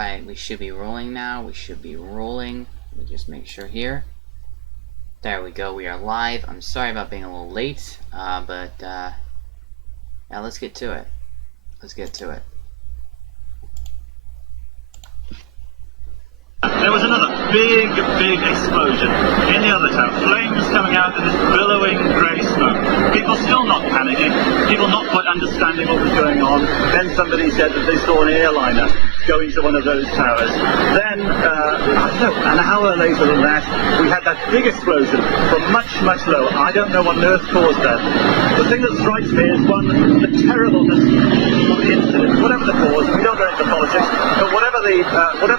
Alright, we should be rolling now. We should be rolling. Let me just make sure here. There we go, we are live. I'm sorry about being a little late, but yeah, let's get to it. Let's get to it. There was another big explosion in the other town. Flames coming out of this billowing grey smoke. People still not panicking. People not quite understanding what was going on. Then somebody said that they saw an airliner go into one of those towers. Then, I don't know, an hour later than that, we had that big explosion from much lower. I don't know what on earth caused that. The thing that strikes me is, one, the terribleness of the incident. Whatever the cause, we don't go into politics, but whatever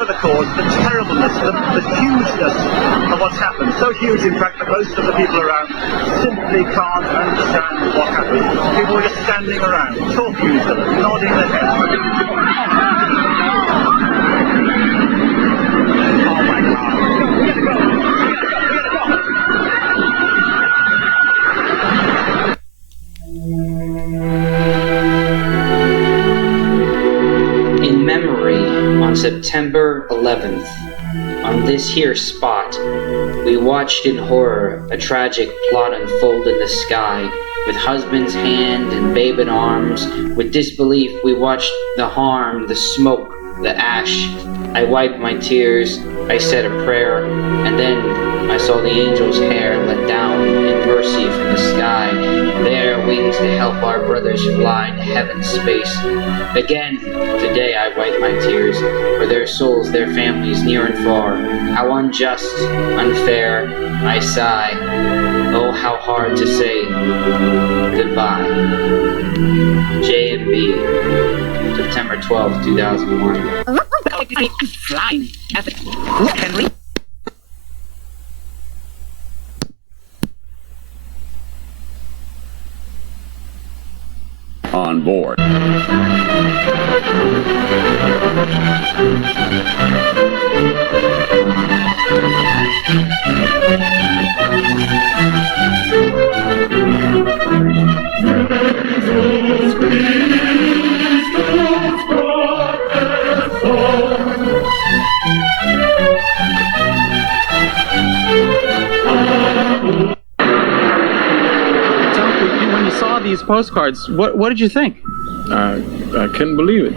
the cause, the terribleness, the hugeness of what's happened. So huge, in fact, that most of the people around simply can't understand what happened. People were just standing around, talking to each other, nodding their heads. Oh my God. We gotta go. In memory, on September 11th, on this here spot, we watched in horror a tragic plot unfold in the sky, with husband's hand and babe in arms. With disbelief, we watched the harm, the smoke, the ash. I wiped my tears, I said a prayer, and then I saw the angel's hair let down in mercy from the sky, their wings to help our brothers fly to heaven's space. Again, today I wipe my tears, for their souls, their families near and far. How unjust, unfair, I sigh. Oh, how hard to say goodbye. J&B, September 12th, 2001. Flying. Henry. On board. When you saw these postcards, what did you think? I couldn't believe it.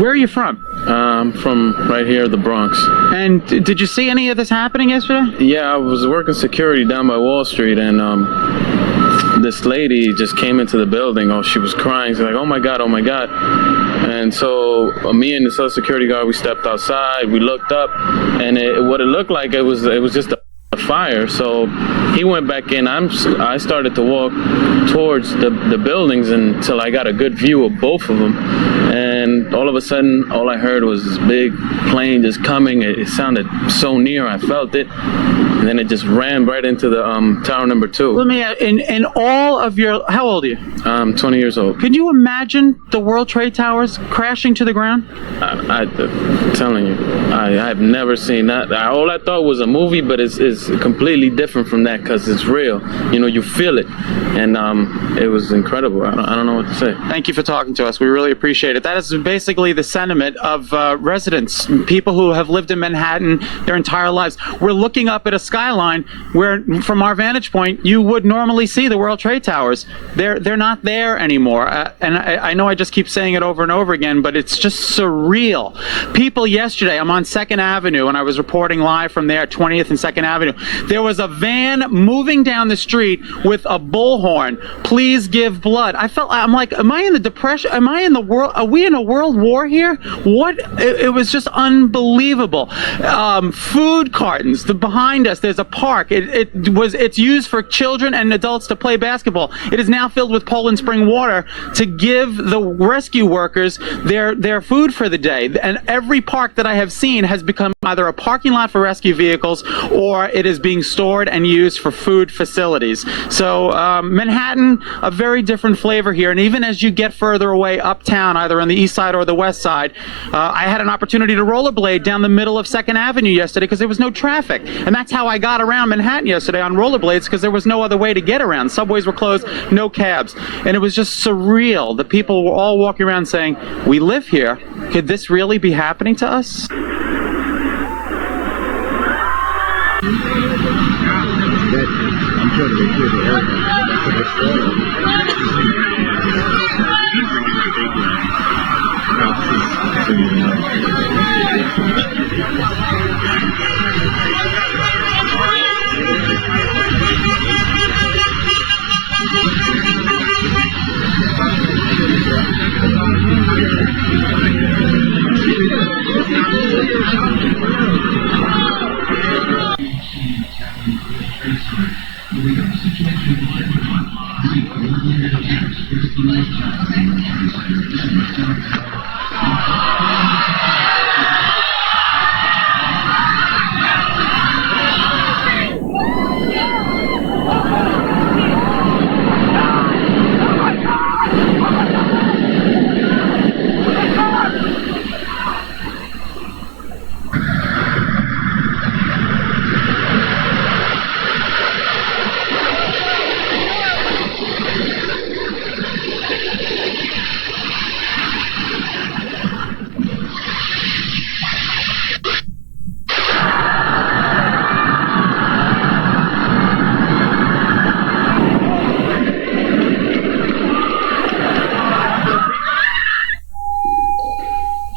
Where are you from? I'm from right here, the Bronx. And did you see any of this happening yesterday? Yeah, I was working security down by Wall Street, and this lady just came into the building. Oh, she was crying. She's like, oh my God, oh my God. And so me and this other security guard, we stepped outside, we looked up, and what it looked like, it was just a fire. So he went back in. I started to walk towards the buildings until I got a good view of both of them, and all of a sudden all I heard was this big plane just coming. It sounded so near, I felt it, and then it just ran right into the tower number 2. Let me in all of your, how old are you? I'm 20 years old. Could you imagine the World Trade Towers crashing to the ground? I'm telling you, I have never seen that. All I thought was a movie, but it's completely different from that, because it's real. You know, you feel it, and it was incredible. I don't know what to say. Thank you for talking to us. We really appreciate it. That is basically the sentiment of residents, people who have lived in Manhattan their entire lives. We're looking up at a skyline where, from our vantage point, you would normally see the World Trade Towers. They're not there anymore. And I know I just keep saying it over and over again, but it's just surreal. People yesterday, I'm on 2nd Avenue, and I was reporting live from there, 20th and 2nd Avenue. There was a van moving down the street with a bullhorn. Please give blood. I'm like, am I in the Depression? Am I in the world? Are we in a world war here? What? It was just unbelievable. Food cartons. Behind us, there's a park. It's used for children and adults to play basketball. It is now filled with Poland Spring water to give the rescue workers their food for the day. And every park that I have seen has become either a parking lot for rescue vehicles, or it is being stored and used for food facilities. So Manhattan, a very different flavor here. And even as you get further away uptown, either on the east side or the west side, I had an opportunity to rollerblade down the middle of 2nd Avenue yesterday because there was no traffic. And that's how I got around Manhattan yesterday on rollerblades, because there was no other way to get around. Subways were closed, no cabs. And it was just surreal. The people were all walking around saying, we live here. Could this really be happening to us? I'm sure they clear the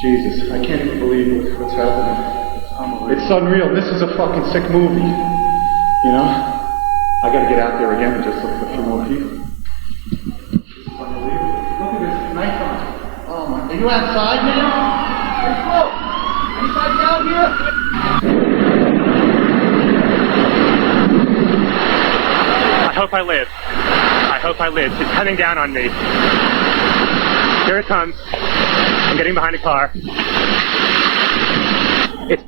Jesus, I can't even believe what's happening. It's unreal. This is a fucking sick movie. You know? I gotta get out there again and just look for a few more people. It's unbelievable. Look at this. It's nighttime. Oh my. Are you outside now? Hey, Flo! Anybody down here? I hope I live. I hope I live. It's coming down on me. Here it comes. I'm getting behind a car. It's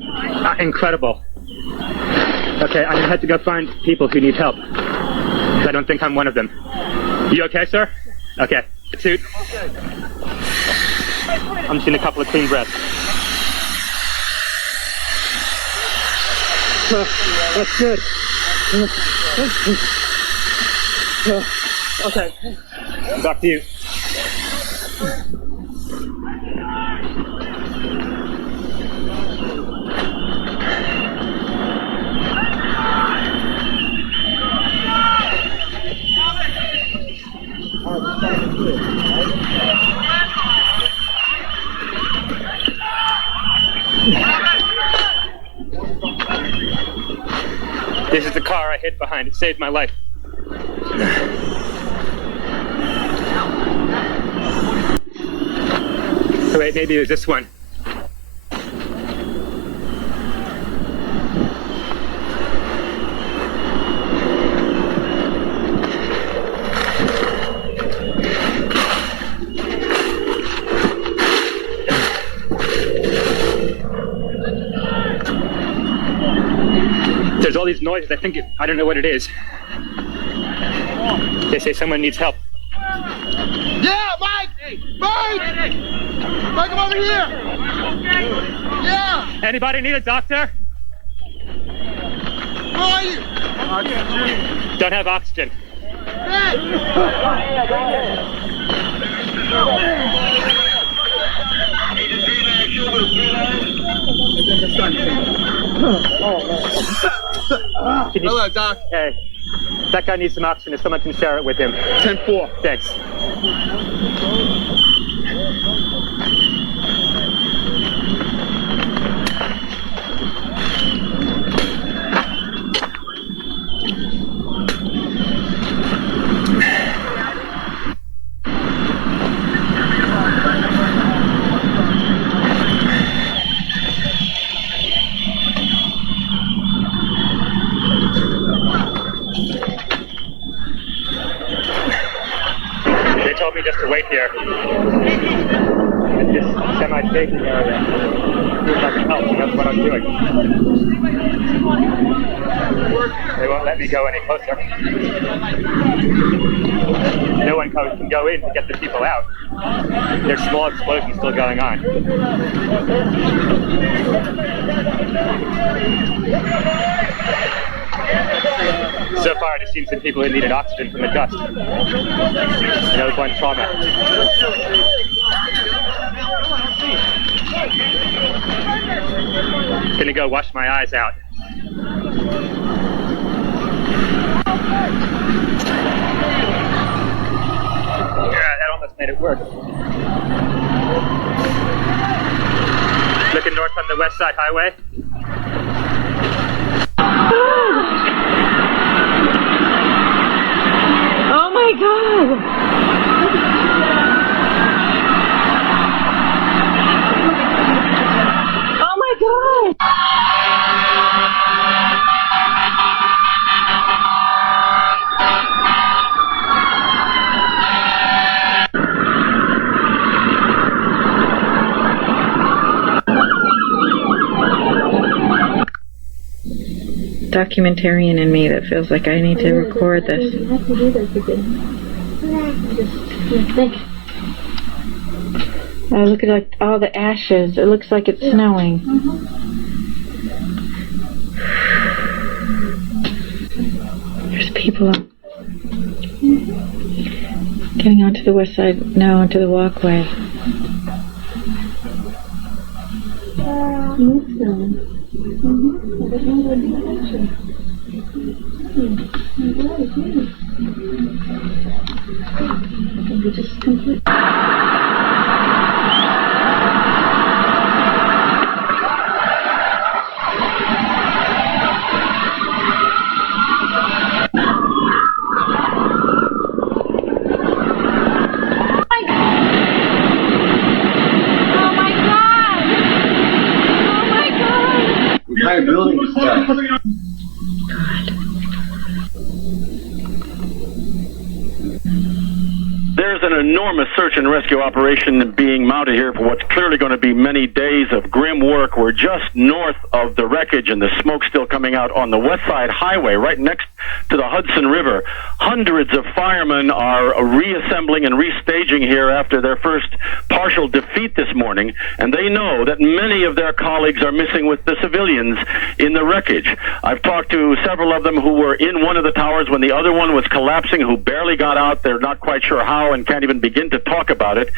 incredible. Okay, I'm gonna have to go find people who need help. I don't think I'm one of them. You okay, sir? Okay. Suit. I'm seeing a couple of clean breaths. That's good. Okay. Back to you. This is the car I hid behind. It saved my life. Oh, wait, maybe it was this one. There's all these noises. I don't know what it is. They say someone needs help. Yeah, Mike! Mike! Mike, come over here! Yeah! Anybody need a doctor? Who are you? Don't have oxygen. Hello, Doc. Hey, that guy needs some oxygen. If someone can share it with him. 10-4. Thanks. They told me just to wait here. At this semi-staging area. See if I can help, and that's what I'm doing. They won't let me go any closer. No one can go in to get the people out. There's small explosions still going on. So far, it seems that people who needed oxygen from the dust. And that was one trauma. Gonna go wash my eyes out. Yeah, that almost made it work. Looking north on the West Side Highway. Oh my God! Oh my God! Documentarian in me that feels like I need to record this. You have to do this again. Just think. Oh, look at like all the ashes. It looks like it's snowing. There's people getting onto the west side, no, onto the walkway. Just complete. Entire building is done. There's an enormous search and rescue operation being mounted here for what's clearly going to be many days of grim work. We're just north of the wreckage and the smoke still coming out on the West Side Highway, right next to the Hudson River. Hundreds of firemen are reassembling and restaging here after their first partial defeat this morning, and they know that many of their colleagues are missing with the civilians in the wreckage. I've talked to several of them who were in one of the towers when the other one was collapsing, who barely got out. They're not quite sure how and can't even begin to talk about it.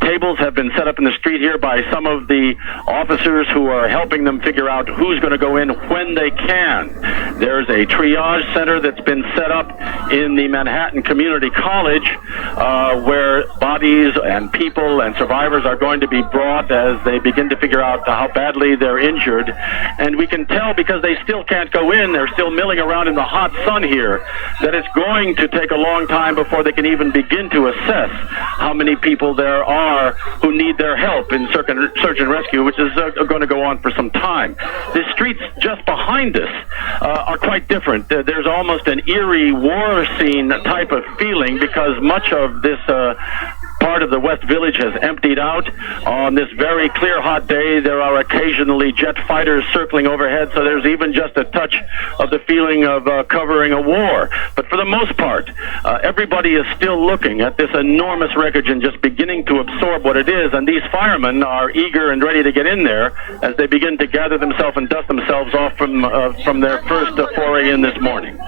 Tables have been set up in the street here by some of the officers who are helping them figure out who's going to go in when they can. There's a triage center that's been set up in the Manhattan Community College where bodies and people and survivors are going to be brought as they begin to figure out how badly they're injured. And we can tell, because they still can't go in, they're still milling around in the hot sun here, that it's going to take a long time before they can even begin to assess how many people there are who need their help in search and rescue, which is going to go on for some time. The streets just behind us are quite different. There's almost an eerie war scene type of feeling because much of this part of the West Village has emptied out. On this very clear, hot day, there are occasionally jet fighters circling overhead, so there's even just a touch of the feeling of covering a war. But for the most part, everybody is still looking at this enormous wreckage and just beginning to absorb what it is, and these firemen are eager and ready to get in there as they begin to gather themselves and dust themselves off from their first foray in this morning.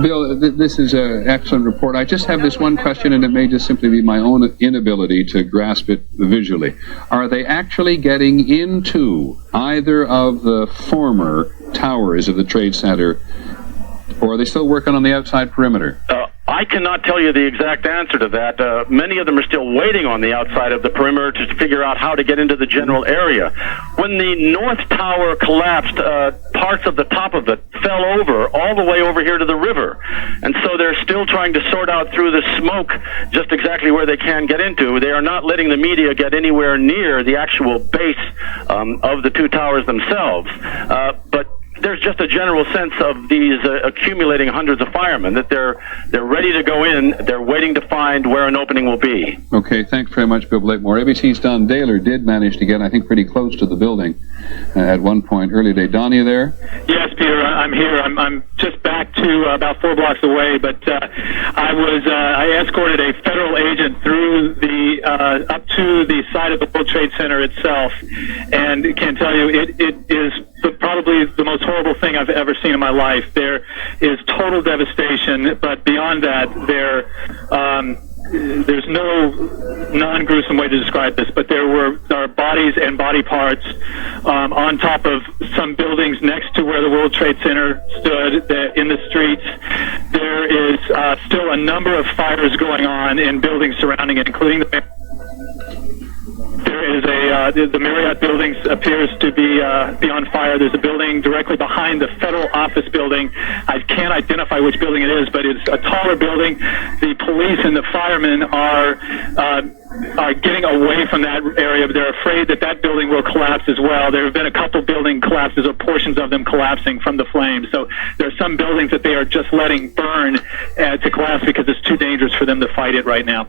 Bill, this is an excellent report. I just have this one question, and it may just simply be my own inability to grasp it visually. Are they actually getting into either of the former towers of the Trade Center, or are they still working on the outside perimeter? I cannot tell you the exact answer to that. Many of them are still waiting on the outside of the perimeter to figure out how to get into the general area. When the North Tower collapsed, parts of the top of it fell over all the way over here to the river. And so they're still trying to sort out through the smoke just exactly where they can get into. They are not letting the media get anywhere near the actual base of the two towers themselves. But there's just a general sense of these accumulating hundreds of firemen that they're ready to go in. They're waiting to find where an opening will be. Okay, thanks very much, Bill Blakemore. ABC's Don Daler did manage to get, I think, pretty close to the building at one point early today. Don, you there? Yes, Peter, I'm here. I'm just back to about 4 blocks away, but I escorted a federal agent through the up to the side of the World Trade Center itself, and can tell you it is probably probably the most horrible thing I've ever seen in my life. There is total devastation, but beyond that, there's no non-gruesome way to describe this, but there are bodies and body parts on top of some buildings next to where the World Trade Center stood in the streets. There is still a number of fires going on in buildings surrounding it, including the Marriott building appears to be on fire. There's a building directly behind the federal office building. I can't identify which building it is, but it's a taller building. The police and the firemen are getting away from that area. They're afraid that that building will collapse as well. There have been a couple building collapses or portions of them collapsing from the flames. So there are some buildings that they are just letting burn to collapse because it's too dangerous for them to fight it right now.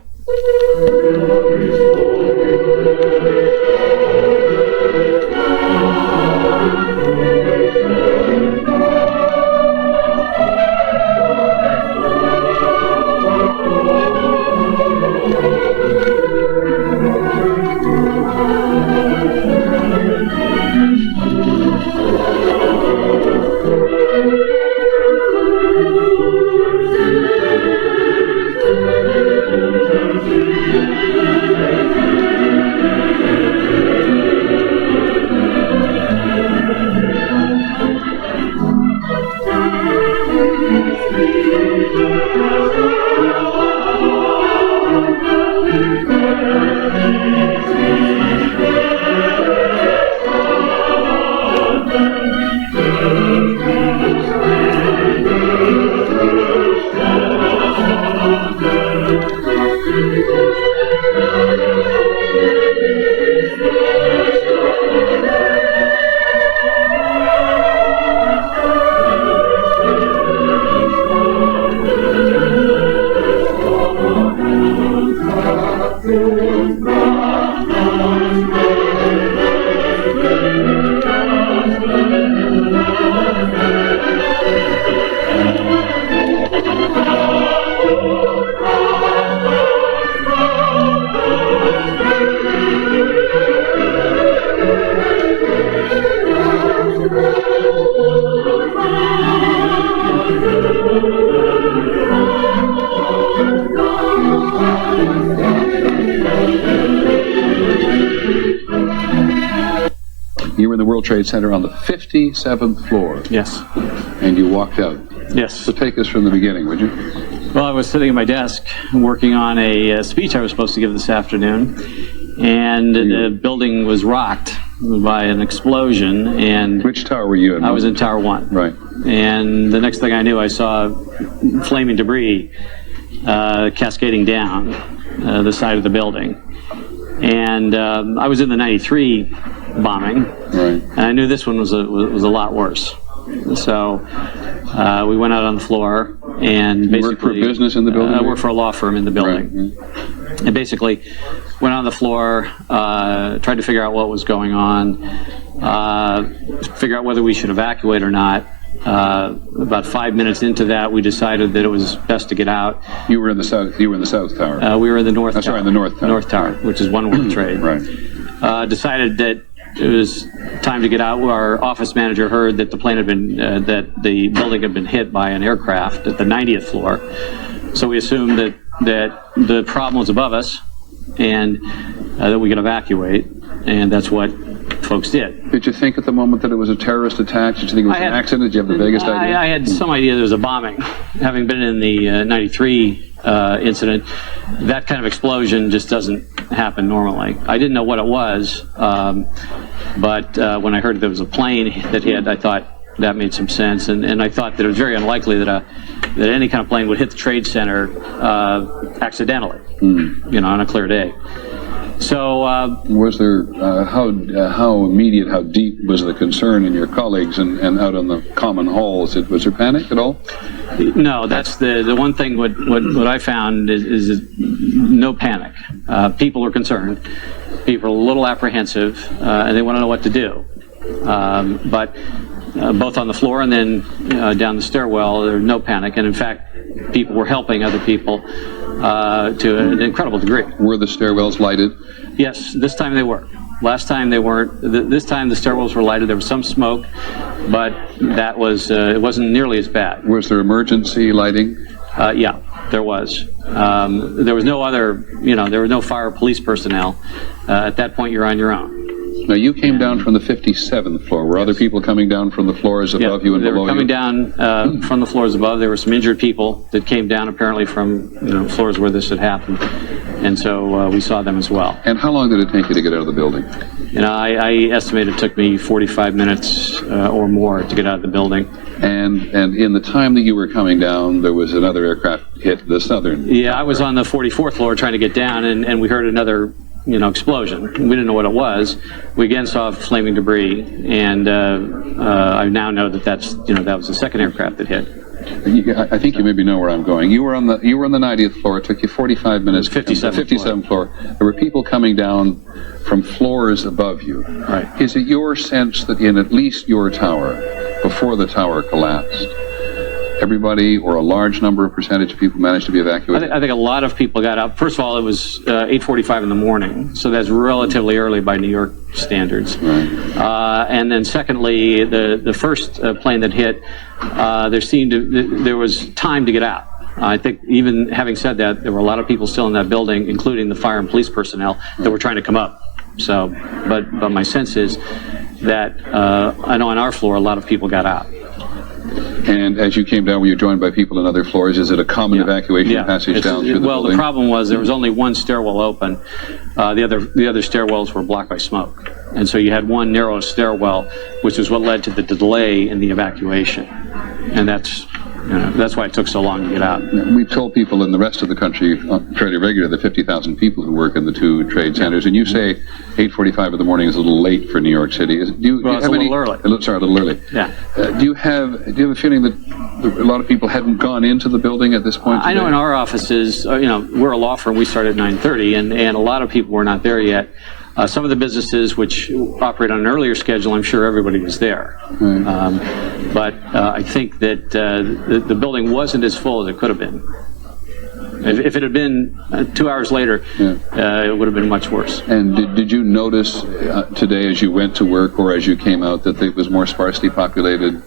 You were in the World Trade Center on the 57th floor. Yes. And you walked out. Yes. So take us from the beginning, would you? Well, I was sitting at my desk working on a speech I was supposed to give this afternoon, and the building was rocked by an explosion. And which tower were you in? I was in Tower 1. Right. And the next thing I knew, I saw flaming debris cascading down the side of the building. And I was in the 93 bombing, right. And I knew this one was a lot worse. So we went out on the floor and basically... You worked for business in the building? I worked for a law firm in the building. Right. And basically went on the floor, tried to figure out what was going on, figure out whether we should evacuate or not. About 5 minutes into that, we decided that it was best to get out. You were in the south. You were in the south tower. We were in the north. Sorry, in the north tower. North tower, which is One World Trade. Right. Decided that it was time to get out. Our office manager heard that the plane had been, that the building had been hit by an aircraft at the 90th floor. So we assumed that the problem was above us, and that we could evacuate, and that's what folks did. Did you think at the moment that it was a terrorist attack? Did you think it was an accident? Did you have the vaguest idea? I had some idea there was a bombing. Having been in the 93 incident, that kind of explosion just doesn't happen normally. I didn't know what it was, but when I heard there was a plane that hit, I thought that made some sense, and I thought that it was very unlikely that any kind of plane would hit the Trade Center accidentally, on a clear day. So was there how immediate, how deep was the concern in your colleagues and out on the common halls? Was there panic at all? No, that's the one thing. What I found is no panic. People are concerned. People are a little apprehensive, and they want to know what to do. But both on the floor and then down the stairwell, there's no panic. And in fact, people were helping other people to an incredible degree. Were the stairwells lighted? Yes, this time they were. Last time they weren't. This time the stairwells were lighted. There was some smoke, but that was it wasn't nearly as bad. Was there emergency lighting? Yeah, there was. There was no other, there were no fire or police personnel. At that point, you're on your own. Now, you came down from the 57th floor. Were other people coming down from the floors above you and below you? They were coming down from the floors above. There were some injured people that came down apparently from floors where this had happened. And so we saw them as well. And how long did it take you to get out of the building? I estimate it took me 45 minutes or more to get out of the building. And in the time that you were coming down, there was another aircraft hit the southern. Yeah, I was on the 44th floor trying to get down, and we heard another explosion. We didn't know what it was. We again saw flaming debris, and I now know that that was the second aircraft that hit. I think you maybe know where I'm going. You were on the 90th floor. It took you 45 minutes. 57th floor. There were people coming down from floors above you. Right. Is it your sense that in at least your tower, before the tower collapsed, everybody or a large percentage of people managed to be evacuated? I think a lot of people got out. First of all, it was 8:45 in the morning, so that's relatively early by New York standards. Right. And then secondly, the first plane that hit, there was time to get out. I think even having said that, there were a lot of people still in that building, including the fire and police personnel that were trying to come up. So, but my sense is that I know on our floor a lot of people got out. And as you came down, were you joined by people on other floors? Is it a common evacuation passage down through the building? Well, the problem was there was only one stairwell open. The other stairwells were blocked by smoke. And so you had one narrow stairwell, which is what led to the delay in the evacuation. And that's why it took so long to get out. We've told people in the rest of the country fairly regularly, the 50,000 people who work in the two trade centers, and you say 8:45 in the morning is a little late for New York City. It's a little early. Sorry, a little early. Yeah. Do you have a feeling that a lot of people hadn't gone into the building at this point today? I know in our offices, we're a law firm. We start at 9:30, and a lot of people were not there yet. Some of the businesses which operate on an earlier schedule, I'm sure everybody was there. Right. But I think that the building wasn't as full as it could have been. If it had been 2 hours later, it would have been much worse. And did you notice today as you went to work or as you came out that it was more sparsely populated?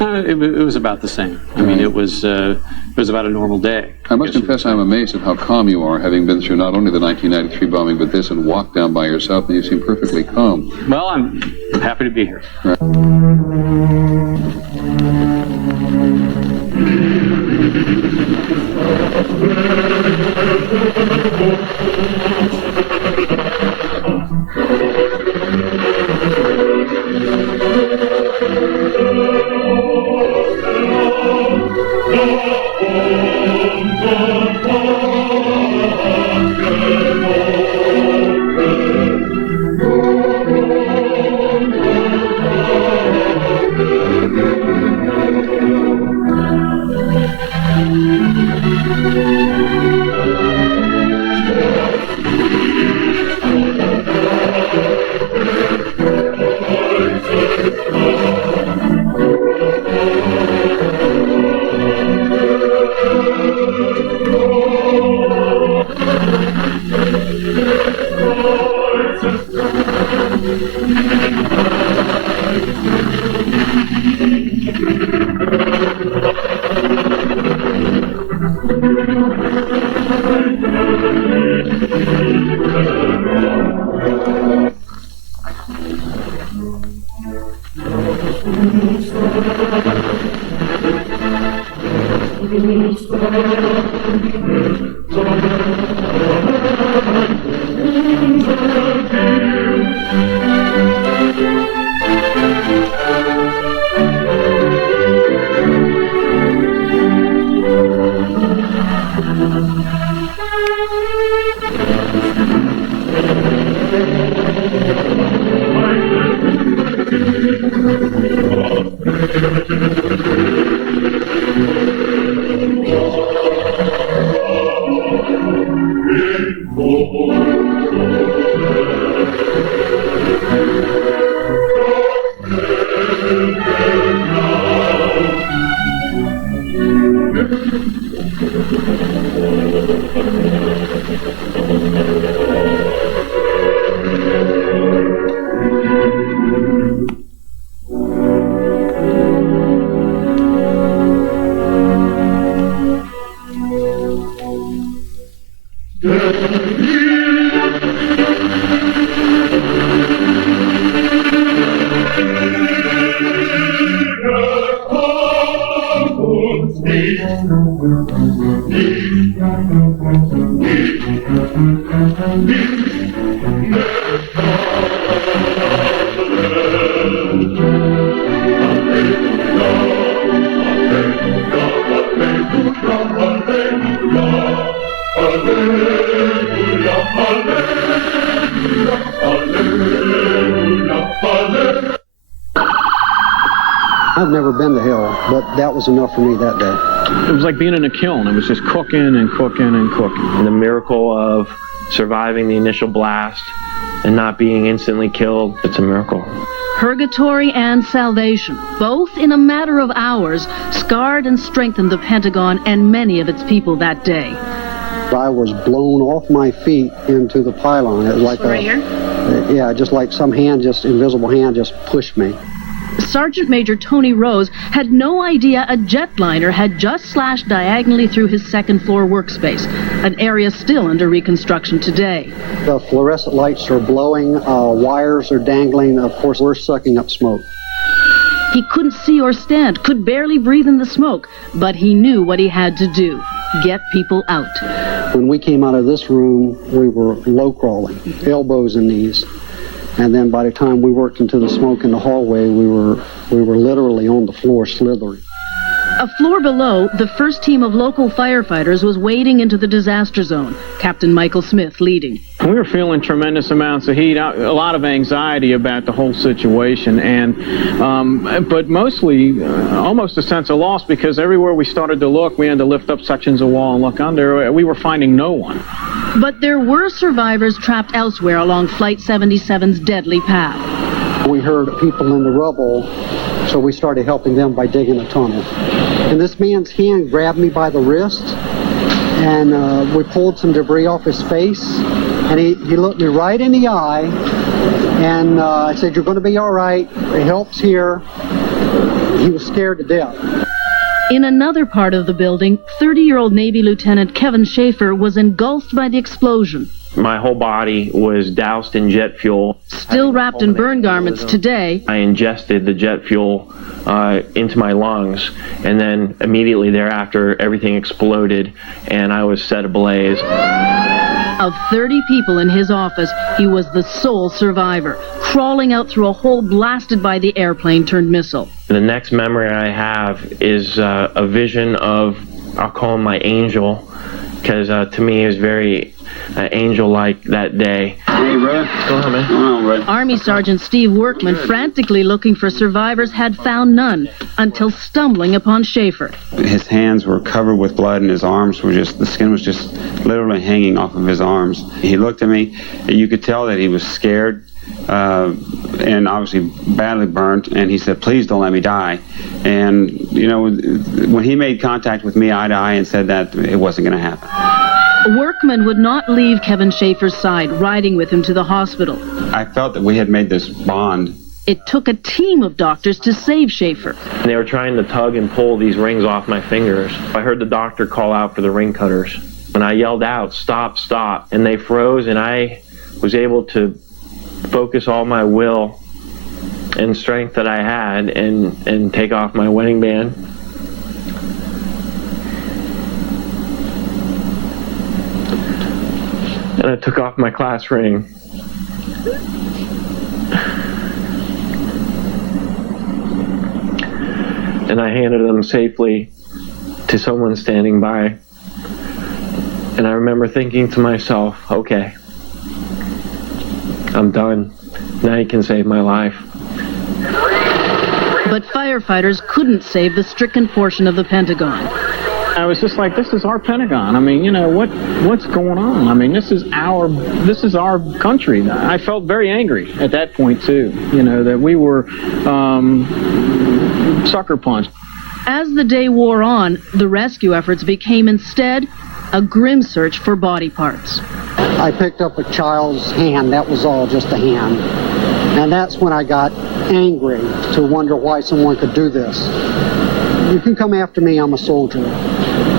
It was about the same. I mean, it was about a normal day. I must confess I'm amazed at how calm you are, having been through not only the 1993 bombing, but this, and walked down by yourself, and you seem perfectly calm. Well, I'm happy to be here. Right. I've never been to hell, but that was enough for me that day. It was like being in a kiln. It was just cooking and cooking and cooking. And the miracle of surviving the initial blast and not being instantly killed, it's a miracle. Purgatory and salvation, both in a matter of hours, scarred and strengthened the Pentagon and many of its people that day. I was blown off my feet into the pylon. It was like yeah, just like some hand, just invisible hand, just pushed me. Sergeant Major Tony Rose had no idea a jetliner had just slashed diagonally through his second-floor workspace, an area still under reconstruction today. The fluorescent lights are blowing, wires are dangling. Of course, we're sucking up smoke. He couldn't see or stand, could barely breathe in the smoke, but he knew what he had to do: get people out. When we came out of this room, we were low crawling, elbows and knees. And then by the time we worked into the smoke in the hallway, we were literally on the floor slithering. A floor below, the first team of local firefighters was wading into the disaster zone, Captain Michael Smith leading. We were feeling tremendous amounts of heat, a lot of anxiety about the whole situation, and but mostly almost a sense of loss, because everywhere we started to look, we had to lift up sections of wall and look under. We were finding no one. But there were survivors trapped elsewhere along Flight 77's deadly path. We heard people in the rubble, so we started helping them by digging a tunnel. And this man's hand grabbed me by the wrist, and we pulled some debris off his face, and he looked me right in the eye, and I said, "You're going to be all right. The help's here." He was scared to death. In another part of the building, 30-year-old Navy Lieutenant Kevin Schaefer was engulfed by the explosion. My whole body was doused in jet fuel. Still wrapped in burn garments today, I ingested the jet fuel into my lungs, and then immediately thereafter everything exploded and I was set ablaze. Of 30 people in his office, he was the sole survivor, crawling out through a hole blasted by the airplane-turned-missile. The next memory I have is a vision of, I'll call him my angel, because to me he was very angel-like that day. Hey, bro. Go on, man. Come on, bro. Army Sergeant Steve Workman, frantically looking for survivors, had found none until stumbling upon Schaefer. His hands were covered with blood and his arms were just, the skin was just literally hanging off of his arms. He looked at me, and you could tell that he was scared and obviously badly burnt, and he said, "Please don't let me die." And, you know, when he made contact with me eye to eye and said that, it wasn't going to happen. Workman would not leave Kevin Schaefer's side, riding with him to the hospital. I felt that we had made this bond. It took a team of doctors to save Schaefer. And they were trying to tug and pull these rings off my fingers. I heard the doctor call out for the ring cutters, and I yelled out, "Stop, stop." And they froze, and I was able to focus all my will and strength that I had and take off my wedding band. And I took off my class ring. And I handed them safely to someone standing by. And I remember thinking to myself, okay, I'm done. Now you can save my life. But firefighters couldn't save the stricken portion of the Pentagon. I was just like, this is our Pentagon. I mean, you know, what's going on? I mean, this is our country. I felt very angry at that point too, you know, that we were sucker punched. As the day wore on, the rescue efforts became instead a grim search for body parts. I picked up a child's hand, that was all, just a hand. And that's when I got angry to wonder why someone could do this. You can come after me, I'm a soldier.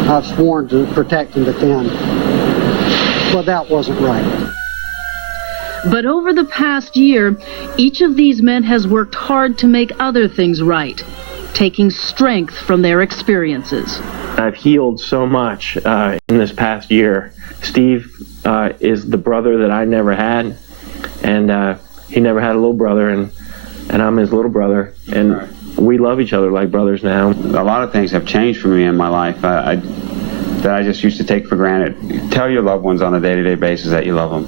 I've sworn to protect and defend. But that wasn't right. But over the past year, each of these men has worked hard to make other things right, taking strength from their experiences. I've healed so much in this past year. Steve is the brother that I never had, and he never had a little brother, and I'm his little brother, and we love each other like brothers now. A lot of things have changed for me in my life that I just used to take for granted. Tell your loved ones on a day-to-day basis that you love them.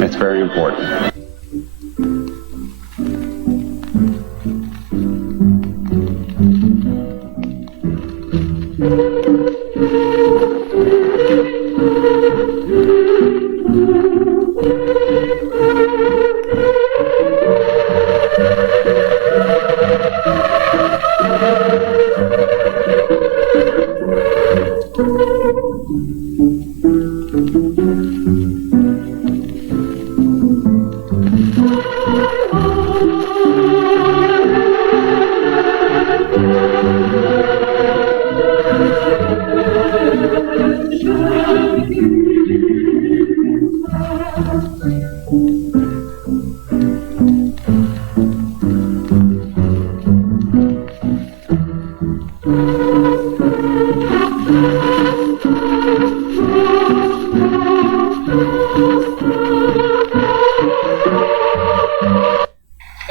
It's very important.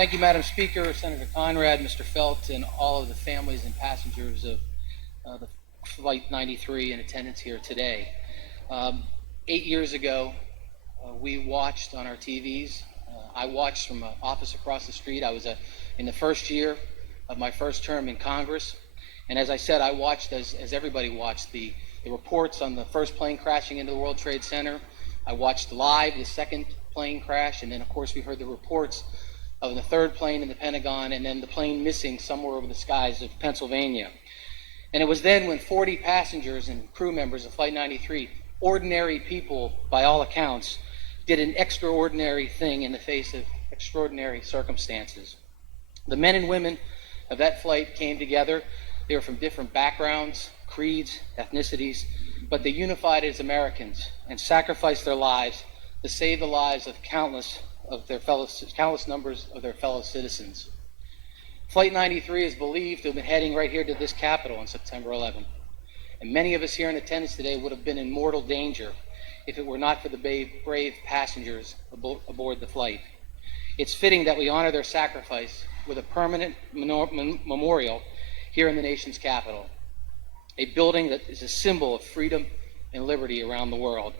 Thank you, Madam Speaker, Senator Conrad, Mr. Felt, and all of the families and passengers of the Flight 93 in attendance here today. 8 years ago, we watched on our TVs. I watched from an office across the street. I was in the first year of my first term in Congress. And as I said, I watched, as everybody watched, the reports on the first plane crashing into the World Trade Center. I watched live the second plane crash, and then, of course, we heard the reports of the third plane in the Pentagon, and then the plane missing somewhere over the skies of Pennsylvania. And it was then when 40 passengers and crew members of Flight 93, ordinary people by all accounts, did an extraordinary thing in the face of extraordinary circumstances. The men and women of that flight came together. They were from different backgrounds, creeds, ethnicities, but they unified as Americans and sacrificed their lives to save the lives of countless numbers of their fellow citizens. Flight 93 is believed to have been heading right here to this Capitol on September 11th. And many of us here in attendance today would have been in mortal danger if it were not for the brave passengers aboard the flight. It's fitting that we honor their sacrifice with a permanent memorial here in the nation's capital, a building that is a symbol of freedom and liberty around the world.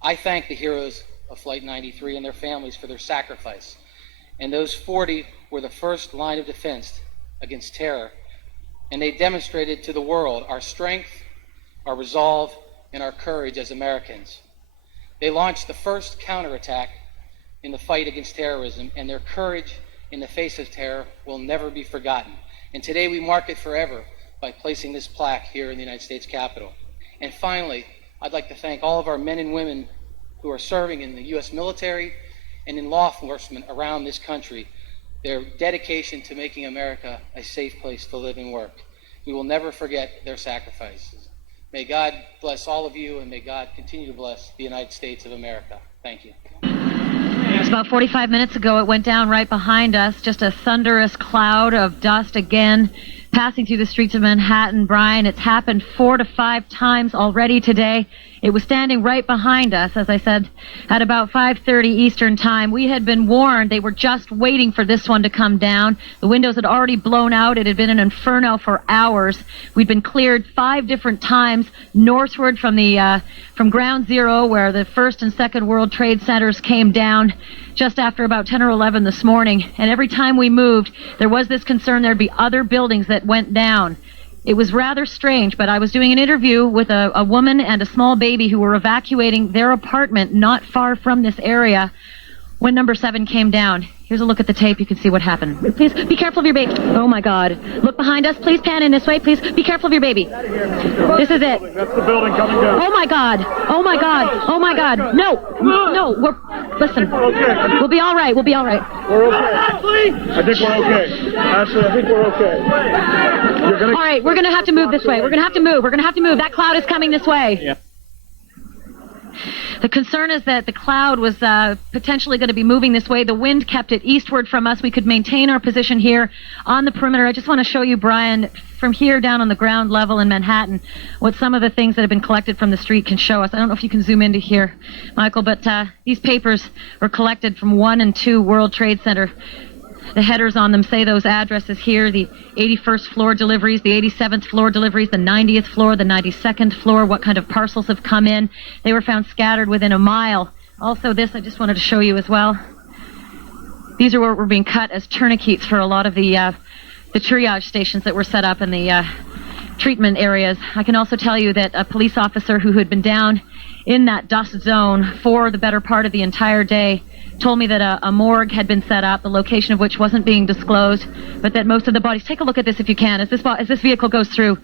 I thank the heroes of Flight 93 and their families for their sacrifice. And those 40 were the first line of defense against terror. And they demonstrated to the world our strength, our resolve, and our courage as Americans. They launched the first counterattack in the fight against terrorism, and their courage in the face of terror will never be forgotten. And today we mark it forever by placing this plaque here in the United States Capitol. And finally, I'd like to thank all of our men and women who are serving in the U.S. military and in law enforcement around this country, their dedication to making America a safe place to live and work. We will never forget their sacrifices. May God bless all of you, and may God continue to bless the United States of America. Thank you. It was about 45 minutes ago. It went down right behind us, just a thunderous cloud of dust again, passing through the streets of Manhattan. Brian, it's happened 4 to 5 times already today. It was standing right behind us, as I said, at about 5:30 Eastern Time. We had been warned. They were just waiting for this one to come down. The windows had already blown out. It had been an inferno for hours. We'd been cleared 5 different times northward from Ground Zero, where the first and second World Trade Centers came down just after about 10 or 11 this morning. And every time we moved, there was this concern there'd be other buildings that went down. It was rather strange, but I was doing an interview with a woman and a small baby who were evacuating their apartment not far from this area when number 7 came down. Here's a look at the tape. You can see what happened. Please be careful of your baby. Oh, my God. Look behind us. Please pan in this way. Please be careful of your baby. This is it. That's the building coming down. Oh, my God. Oh, my God. Oh, my God. No. Listen. We'll be all right. We'll be all right. We're okay. I think we're okay. Ashley, I think we're okay. All right, we're going to have to move this way. We're going to have to move. We're going to have to move. That cloud is coming this way. Yeah. The concern is that the cloud was potentially going to be moving this way. The wind kept it eastward from us. We could maintain our position here on the perimeter. I just want to show you, Brian, from here down on the ground level in Manhattan, what some of the things that have been collected from the street can show us. I don't know if you can zoom into here, Michael, but these papers were collected from 1 and 2 World Trade Center. The headers on them say those addresses here, the 81st floor deliveries, the 87th floor deliveries, the 90th floor, the 92nd floor, what kind of parcels have come in. They were found scattered within a mile. Also this, I just wanted to show you as well. These are what were being cut as tourniquets for a lot of the triage stations that were set up in the treatment areas. I can also tell you that a police officer who had been down in that dust zone for the better part of the entire day told me that a morgue had been set up, the location of which wasn't being disclosed, but that most of the bodies, take a look at this if you can, as this vehicle goes through.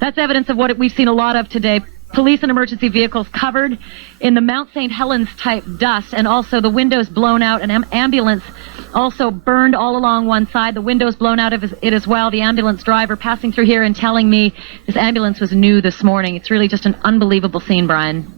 That's evidence of what we've seen a lot of today. Police and emergency vehicles covered in the Mount St. Helens type dust, and also the windows blown out. An ambulance also burned all along one side, the windows blown out of it as well. The ambulance driver passing through here and telling me this ambulance was new this morning. It's really just an unbelievable scene, Brian.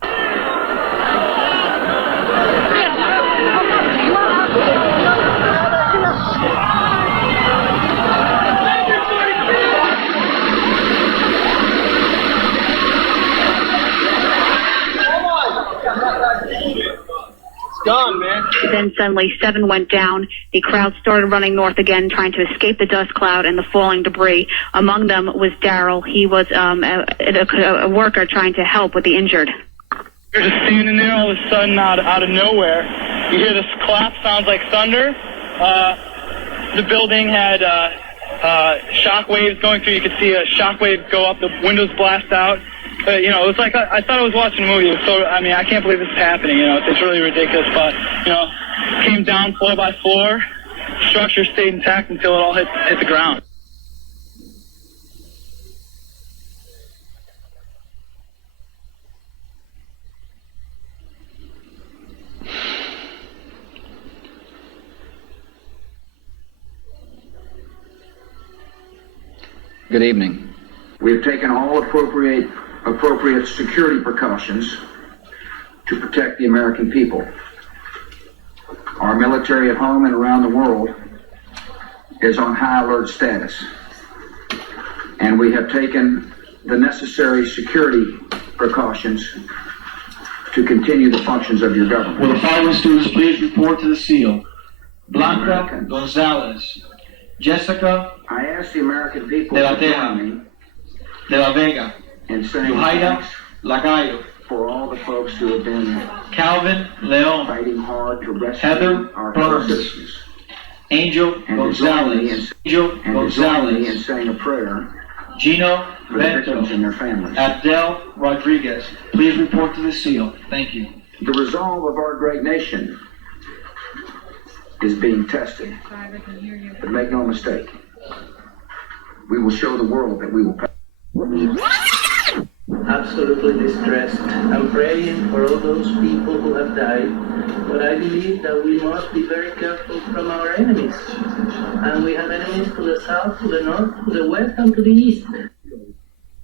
Gone, man. Then suddenly 7 went down. The crowd started running north again, trying to escape the dust cloud and the falling debris. Among them was Daryl. He was a worker trying to help with the injured. You're just standing there, all of a sudden, out of nowhere, you hear this clap, sounds like thunder. The building had shock waves going through. You could see a shock wave go up, the windows blast out. You know, it was like I thought I was watching a movie. It was so, I mean, I can't believe this is happening. You know, it's really ridiculous. But you know, came down floor by floor. Structure stayed intact until it all hit the ground. Good evening. We have taken all appropriate security precautions to protect the American people. Our military at home and around the world is on high alert status, and we have taken the necessary security precautions to continue the functions of your government. Will the following students please report to the seal? Blanca Gonzalez, Jessica I ask the American people de la to join Teja, me de la Vega, in saying Yuhaira thanks Lagallo, for all the folks who have been Calvin Leon, fighting hard to rescue Heather our fellow Burns, citizens. Angel And to join me Gonzalez, Angel in Gonzalez, saying a prayer Gino for the victims and Bento, their families. Abdel Rodriguez. Please report to the seal. Thank you. The resolve of our great nation is being tested. But make no mistake, we will show the world that we will pass. Absolutely distressed. I'm praying for all those people who have died, but I believe that we must be very careful from our enemies. And we have enemies to the south, to the north, to the west, and to the east.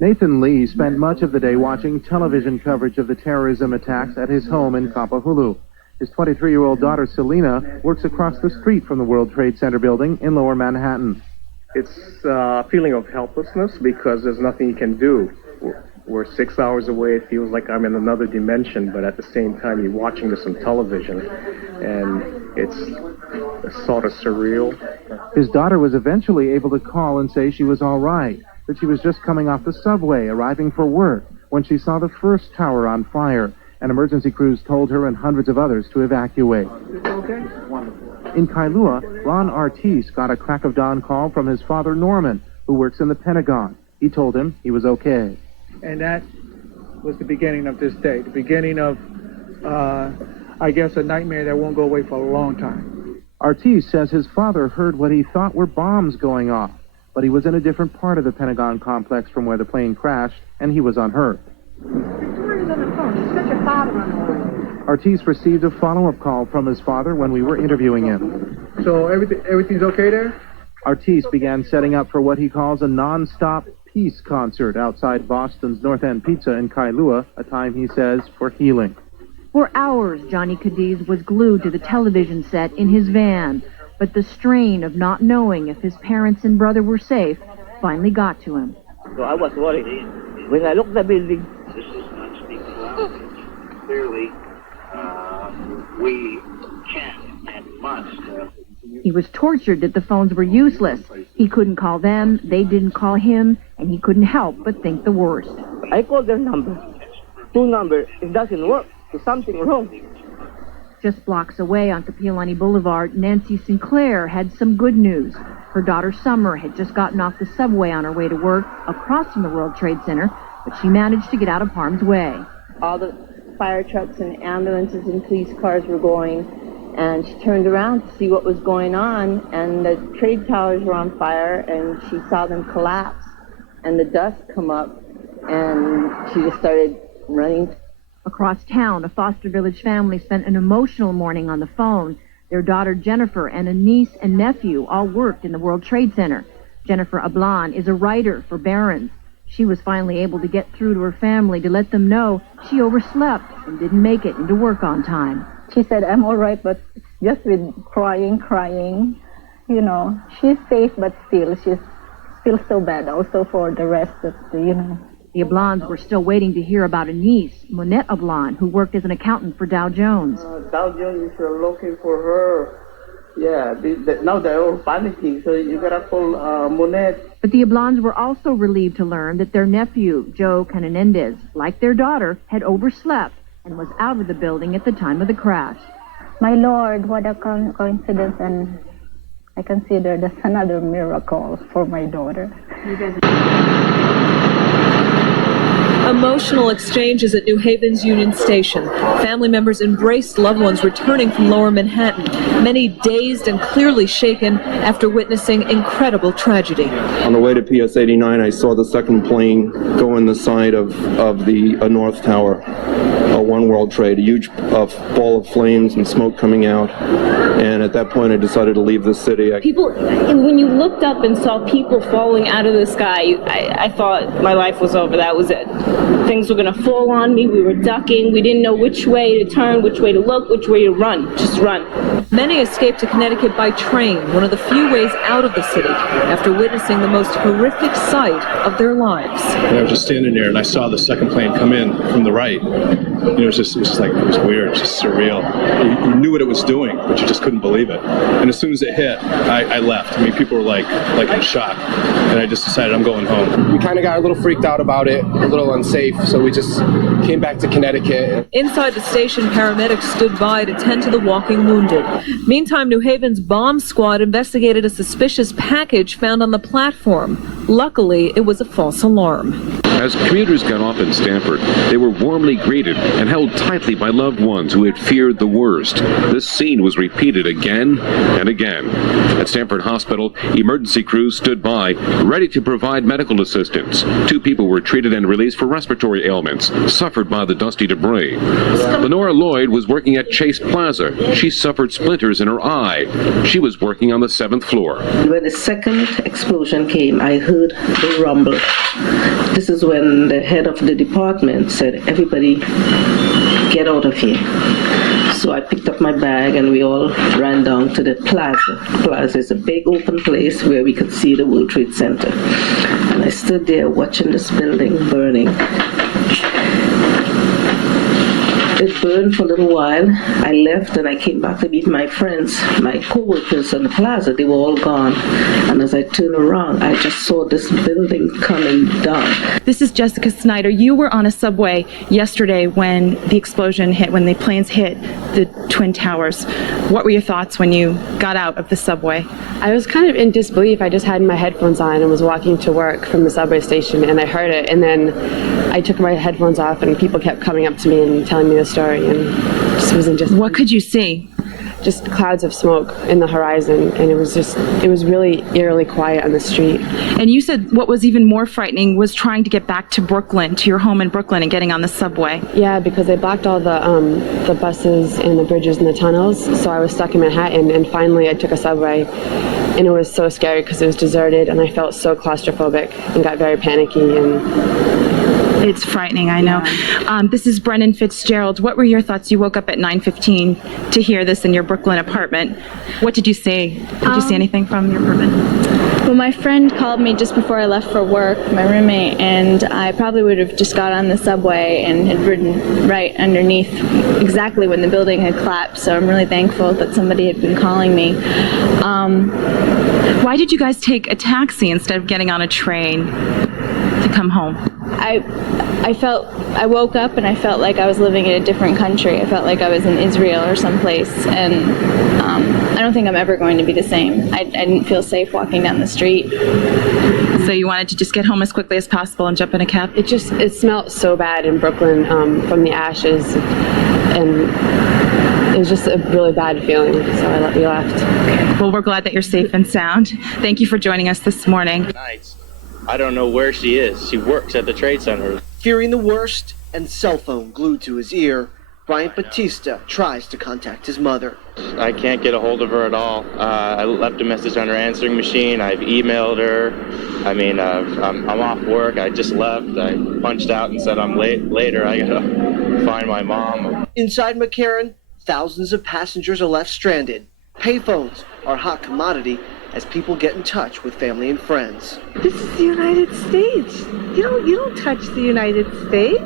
Nathan Lee spent much of the day watching television coverage of the terrorism attacks at his home in Kapahulu. His 23-year-old daughter, Selena, works across the street from the World Trade Center building in Lower Manhattan. It's a feeling of helplessness because there's nothing you can do. We're 6 hours away. It feels like I'm in another dimension, but at the same time, you're watching this on television, and it's sort of surreal. His daughter was eventually able to call and say she was all right, that she was just coming off the subway, arriving for work, when she saw the first tower on fire, and emergency crews told her and hundreds of others to evacuate. Okay. In Kailua, Ron Artis got a crack of dawn call from his father, Norman, who works in the Pentagon. He told him he was okay. And that was the beginning of this day, the beginning of, I guess, a nightmare that won't go away for a long time. Artis says his father heard what he thought were bombs going off, but he was in a different part of the Pentagon complex from where the plane crashed, and he was unhurt. Artis received a follow-up call from his father when we were interviewing him. So everything's okay there? Artis began setting up for what he calls a non-stop peace concert outside Boston's North End Pizza in Kailua, a time, he says, for healing. For hours, Johnny Cadiz was glued to the television set in his van, but the strain of not knowing if his parents and brother were safe finally got to him. So I was worried. When I looked at the building, Clearly, we can and must. He was tortured that the phones were useless. He couldn't call them, they didn't call him, and he couldn't help but think the worst. I called their number. 2 numbers. It doesn't work. There's something wrong. Just blocks away on Kapiolani Boulevard, Nancy Sinclair had some good news. Her daughter Summer had just gotten off the subway on her way to work across from the World Trade Center, but she managed to get out of harm's way. All the fire trucks and ambulances and police cars were going, and she turned around to see what was going on, and the trade towers were on fire, and she saw them collapse and the dust come up, and she just started running. Across town, a Foster Village family spent an emotional morning on the phone. Their daughter Jennifer and a niece and nephew all worked in the World Trade Center. Jennifer Ablan is a writer for Barron's. She was finally able to get through to her family to let them know she overslept and didn't make it into work on time. She said, I'm all right, but just with crying, you know, she's safe, but still, she's still so bad also for the rest of the, you know. The Ablans were still waiting to hear about a niece, Monette Ablan, who worked as an accountant for Dow Jones. Dow Jones is looking for her. Yeah, now they're all panicking, so you gotta call Monette. But the Ablans were also relieved to learn that their nephew, Joe Cananendez, like their daughter, had overslept and was out of the building at the time of the crash. My Lord, what a coincidence, and I consider that's another miracle for my daughter. Emotional exchanges at New Haven's Union Station. Family members embraced loved ones returning from Lower Manhattan, many dazed and clearly shaken after witnessing incredible tragedy. On the way to PS 89, I saw the second plane go in the side of the North Tower, One World Trade, a huge ball of flames and smoke coming out. And at that point, I decided to leave the city. People, when you looked up and saw people falling out of the sky, I thought my life was over. That was it. Things were going to fall on me. We were ducking. We didn't know which way to turn, which way to look, which way to run. Just run. Many escaped to Connecticut by train, one of the few ways out of the city, after witnessing the most horrific sight of their lives. And I was just standing there, and I saw the second plane come in from the right. It was just like, it was weird, just surreal. You knew what it was doing, but you just couldn't believe it. And as soon as it hit, I left. I mean, people were like in shock, and I just decided I'm going home. We kind of got a little freaked out about it, a little unsafe, so we just came back to Connecticut. Inside the station, paramedics stood by to tend to the walking wounded. Meantime, New Haven's bomb squad investigated a suspicious package found on the platform. Luckily, it was a false alarm. As commuters got off in Stamford, they were warmly greeted and held tightly by loved ones who had feared the worst. This scene was repeated again and again. At Stamford Hospital, emergency crews stood by, ready to provide medical assistance. 2 people were treated and released for respiratory ailments suffered by the dusty debris. Lenora Lloyd was working at Chase Plaza. She suffered splinters in her eye. She was working on the 7th floor. When the second explosion came, I heard the rumble. This is when the head of the department said, "Everybody get out of here." So I picked up my bag and we all ran down to the plaza. Plaza is a big open place where we could see the World Trade Center. And I stood there watching this building burning. It burned for a little while. I left and I came back to meet my friends, my co-workers on the plaza. They were all gone. And as I turned around, I just saw this building coming down. This is Jessica Snyder. You were on a subway yesterday when the explosion hit, when the planes hit the Twin Towers. What were your thoughts when you got out of the subway? I was kind of in disbelief. I just had my headphones on and was walking to work from the subway station, and I heard it, and then I took my headphones off and people kept coming up to me and telling me the story, and just wasn't just... What could you see? Just clouds of smoke in the horizon, and it was really eerily quiet on the street. And you said what was even more frightening was trying to get back to Brooklyn, to your home in Brooklyn, and getting on the subway. Yeah, because they blocked all the buses and the bridges and the tunnels, so I was stuck in Manhattan, and finally I took a subway, and it was so scary because it was deserted, and I felt so claustrophobic and got very panicky, and... It's frightening, I know. This is Brennan Fitzgerald. What were your thoughts? You woke up at 9:15 to hear this in your Brooklyn apartment. What did you see? Did you see anything from your apartment? Well, my friend called me just before I left for work, my roommate, and I probably would have just got on the subway and had ridden right underneath exactly when the building had collapsed, so I'm really thankful that somebody had been calling me. Why did you guys take a taxi instead of getting on a train to come home? I woke up and I felt like I was living in a different country. I felt like I was in Israel or someplace, and I don't think I'm ever going to be the same. I didn't feel safe walking down the street. So you wanted to just get home as quickly as possible and jump in a cab? It smelled so bad in Brooklyn from the ashes, and it was just a really bad feeling, so we left. Well, we're glad that you're safe and sound. Thank you for joining us this morning. I don't know where she is. She works at the Trade Center. Fearing the worst and cell phone glued to his ear, Brian Batista tries to contact his mother. I can't get a hold of her at all. I left a message on her answering machine. I've emailed her. I mean, I'm off work. I just left. I punched out and said I'm late. Later, I gotta find my mom. Inside McCarran, thousands of passengers are left stranded. Payphones are a hot commodity, as people get in touch with family and friends. This is the United States. You don't touch the United States.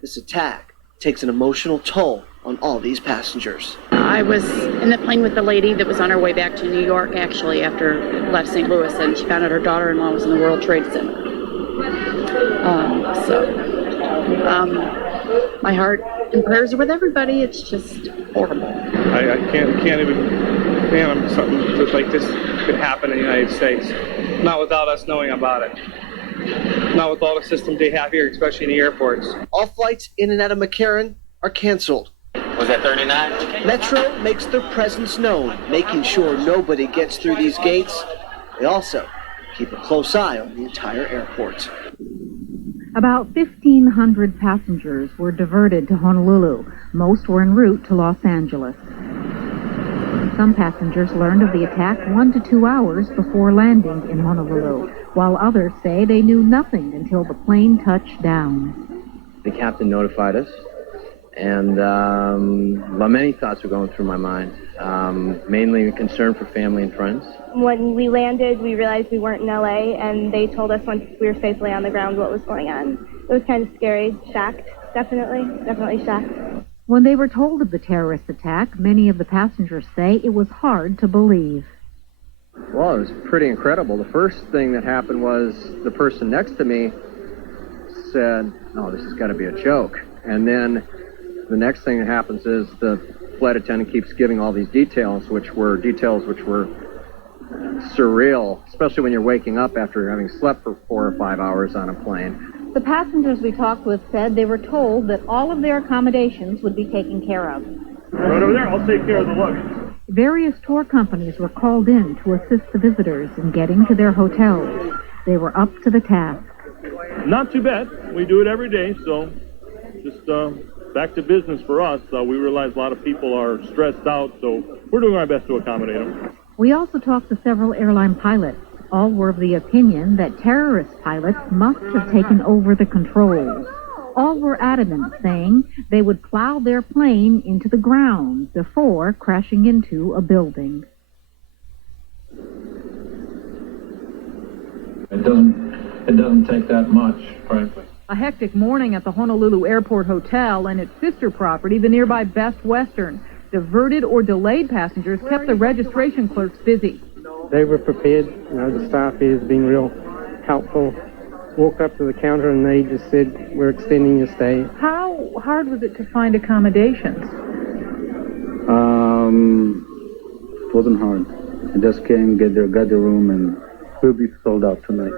This attack takes an emotional toll on all these passengers. I was in the plane with the lady that was on her way back to New York, actually, after left St. Louis, and she found out her daughter-in-law was in the World Trade Center. My heart and prayers are with everybody. It's just horrible. I can't even fathom something just like this could happen in the United States. Not without us knowing about it. Not with all the systems they have here, especially in the airports. All flights in and out of McCarran are canceled. Was that 39? Metro makes their presence known, making sure nobody gets through these gates. They also keep a close eye on the entire airport. About 1,500 passengers were diverted to Honolulu. Most were en route to Los Angeles. Some passengers learned of the attack 1 to 2 hours before landing in Honolulu, while others say they knew nothing until the plane touched down. The captain notified us, and many thoughts were going through my mind, mainly concern for family and friends. When we landed, we realized we weren't in LA, and they told us once we were safely on the ground what was going on. It was kind of scary, shocked, definitely shocked. When they were told of the terrorist attack, many of the passengers say it was hard to believe. Well, it was pretty incredible. The first thing that happened was the person next to me said, "Oh, this has got to be a joke." And then the next thing that happens is the flight attendant keeps giving all these details which were surreal, especially when you're waking up after having slept for 4 or 5 hours on a plane. The passengers we talked with said they were told that all of their accommodations would be taken care of. Right over there, I'll take care of the luggage. Various tour companies were called in to assist the visitors in getting to their hotels. They were up to the task. Not too bad. We do it every day, so just back to business for us. We realize a lot of people are stressed out, so we're doing our best to accommodate them. We also talked to several airline pilots. All were of the opinion that terrorist pilots must have taken over the controls. All were adamant, saying they would plow their plane into the ground before crashing into a building. It doesn't take that much, frankly. A hectic morning at the Honolulu Airport Hotel and its sister property, the nearby Best Western. Diverted or delayed passengers kept the registration clerks busy. They were prepared. The staff here has been real helpful. Walked up to the counter and they just said, "We're extending your stay." How hard was it to find accommodations? It wasn't hard. I just came, got the room, and we'll be sold out tonight.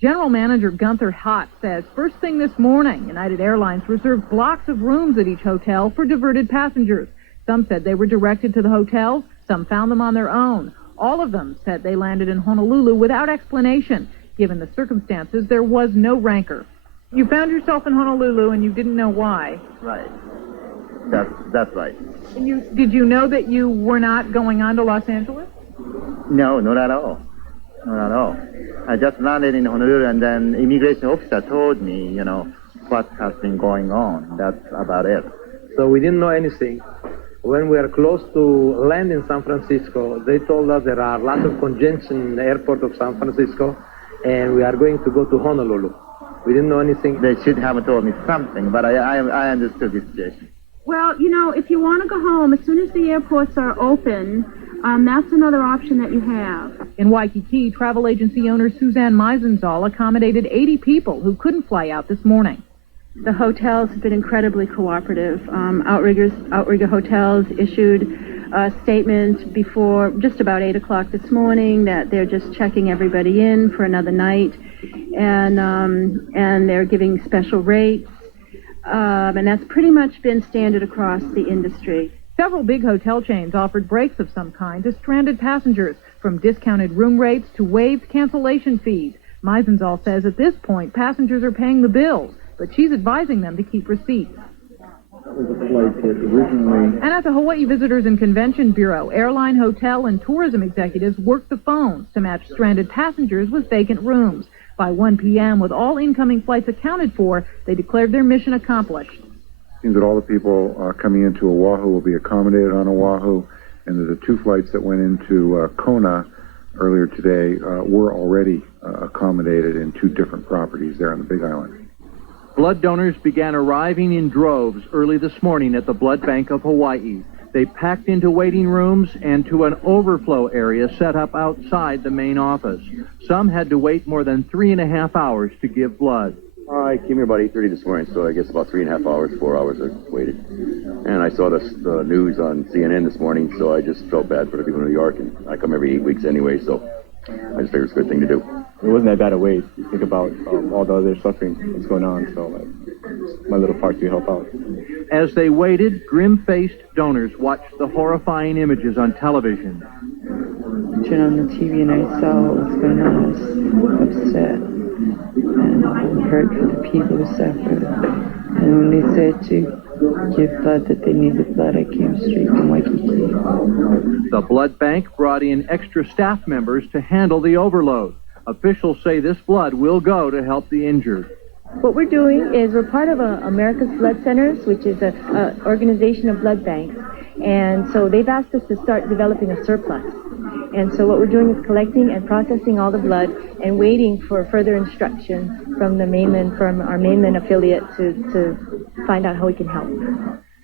General Manager Gunther Hott says first thing this morning, United Airlines reserved blocks of rooms at each hotel for diverted passengers. Some said they were directed to the hotels. Some found them on their own. All of them said they landed in Honolulu without explanation. Given the circumstances, there was no rancor. You found yourself in Honolulu and you didn't know why. Right. That's right. And did you know that you were not going on to Los Angeles? No, not at all. Not at all. I just landed in Honolulu, and then immigration officer told me, what has been going on. That's about it. So we didn't know anything. When we are close to land in San Francisco, they told us there are lots of congestion in the airport of San Francisco, and we are going to go to Honolulu. We didn't know anything. They should have told me something, but I understood the situation. Well, if you want to go home, as soon as the airports are open, that's another option that you have. In Waikiki, travel agency owner Suzanne Meisenzahl accommodated 80 people who couldn't fly out this morning. The hotels have been incredibly cooperative. Outrigger Hotels issued a statement before just about 8 o'clock this morning that they're just checking everybody in for another night, and they're giving special rates, and that's pretty much been standard across the industry. Several big hotel chains offered breaks of some kind to stranded passengers, from discounted room rates to waived cancellation fees. Meisenzahl says at this point, passengers are paying the bills, but she's advising them to keep receipts. And at the Hawaii Visitors and Convention Bureau, airline, hotel, and tourism executives worked the phones to match stranded passengers with vacant rooms. By 1 p.m., with all incoming flights accounted for, they declared their mission accomplished. It means that all the people coming into Oahu will be accommodated on Oahu, and that the 2 flights that went into Kona earlier today were already accommodated in 2 different properties there on the Big Island. Blood donors began arriving in droves early this morning at the Blood Bank of Hawaii. They packed into waiting rooms and to an overflow area set up outside the main office. Some had to wait more than 3.5 hours to give blood. I came here about 8:30 this morning, so I guess about 3.5 hours, 4 hours I waited. And I saw the news on CNN this morning, so I just felt bad for the people in New York, and I come every 8 weeks anyway, so I just figured it's a good thing to do. It wasn't that bad a wait. You think about all the other suffering that's going on, so my little part to help out. As they waited, grim-faced donors watched the horrifying images on television. I turned on the TV and I saw what was going on. I was upset and hurt for the people who suffered. And when they said to give blood, that they needed blood, I came straight from Waikiki. The blood bank brought in extra staff members to handle the overload. Officials say this blood will go to help the injured. What we're doing is we're part of America's Blood Centers, which is an organization of blood banks. And so they've asked us to start developing a surplus. And so what we're doing is collecting and processing all the blood and waiting for further instructions from our mainland affiliate to find out how we can help.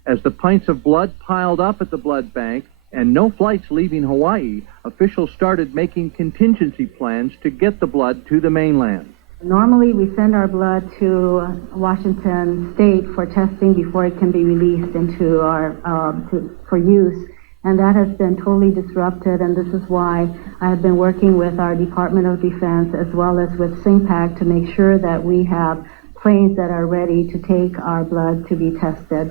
As the pints of blood piled up at the blood bank and no flights leaving Hawaii, officials started making contingency plans to get the blood to the mainland. Normally, we send our blood to Washington State for testing before it can be released into our for use, and that has been totally disrupted. And this is why I have been working with our Department of Defense as well as with SINGPAC to make sure that we have planes that are ready to take our blood to be tested.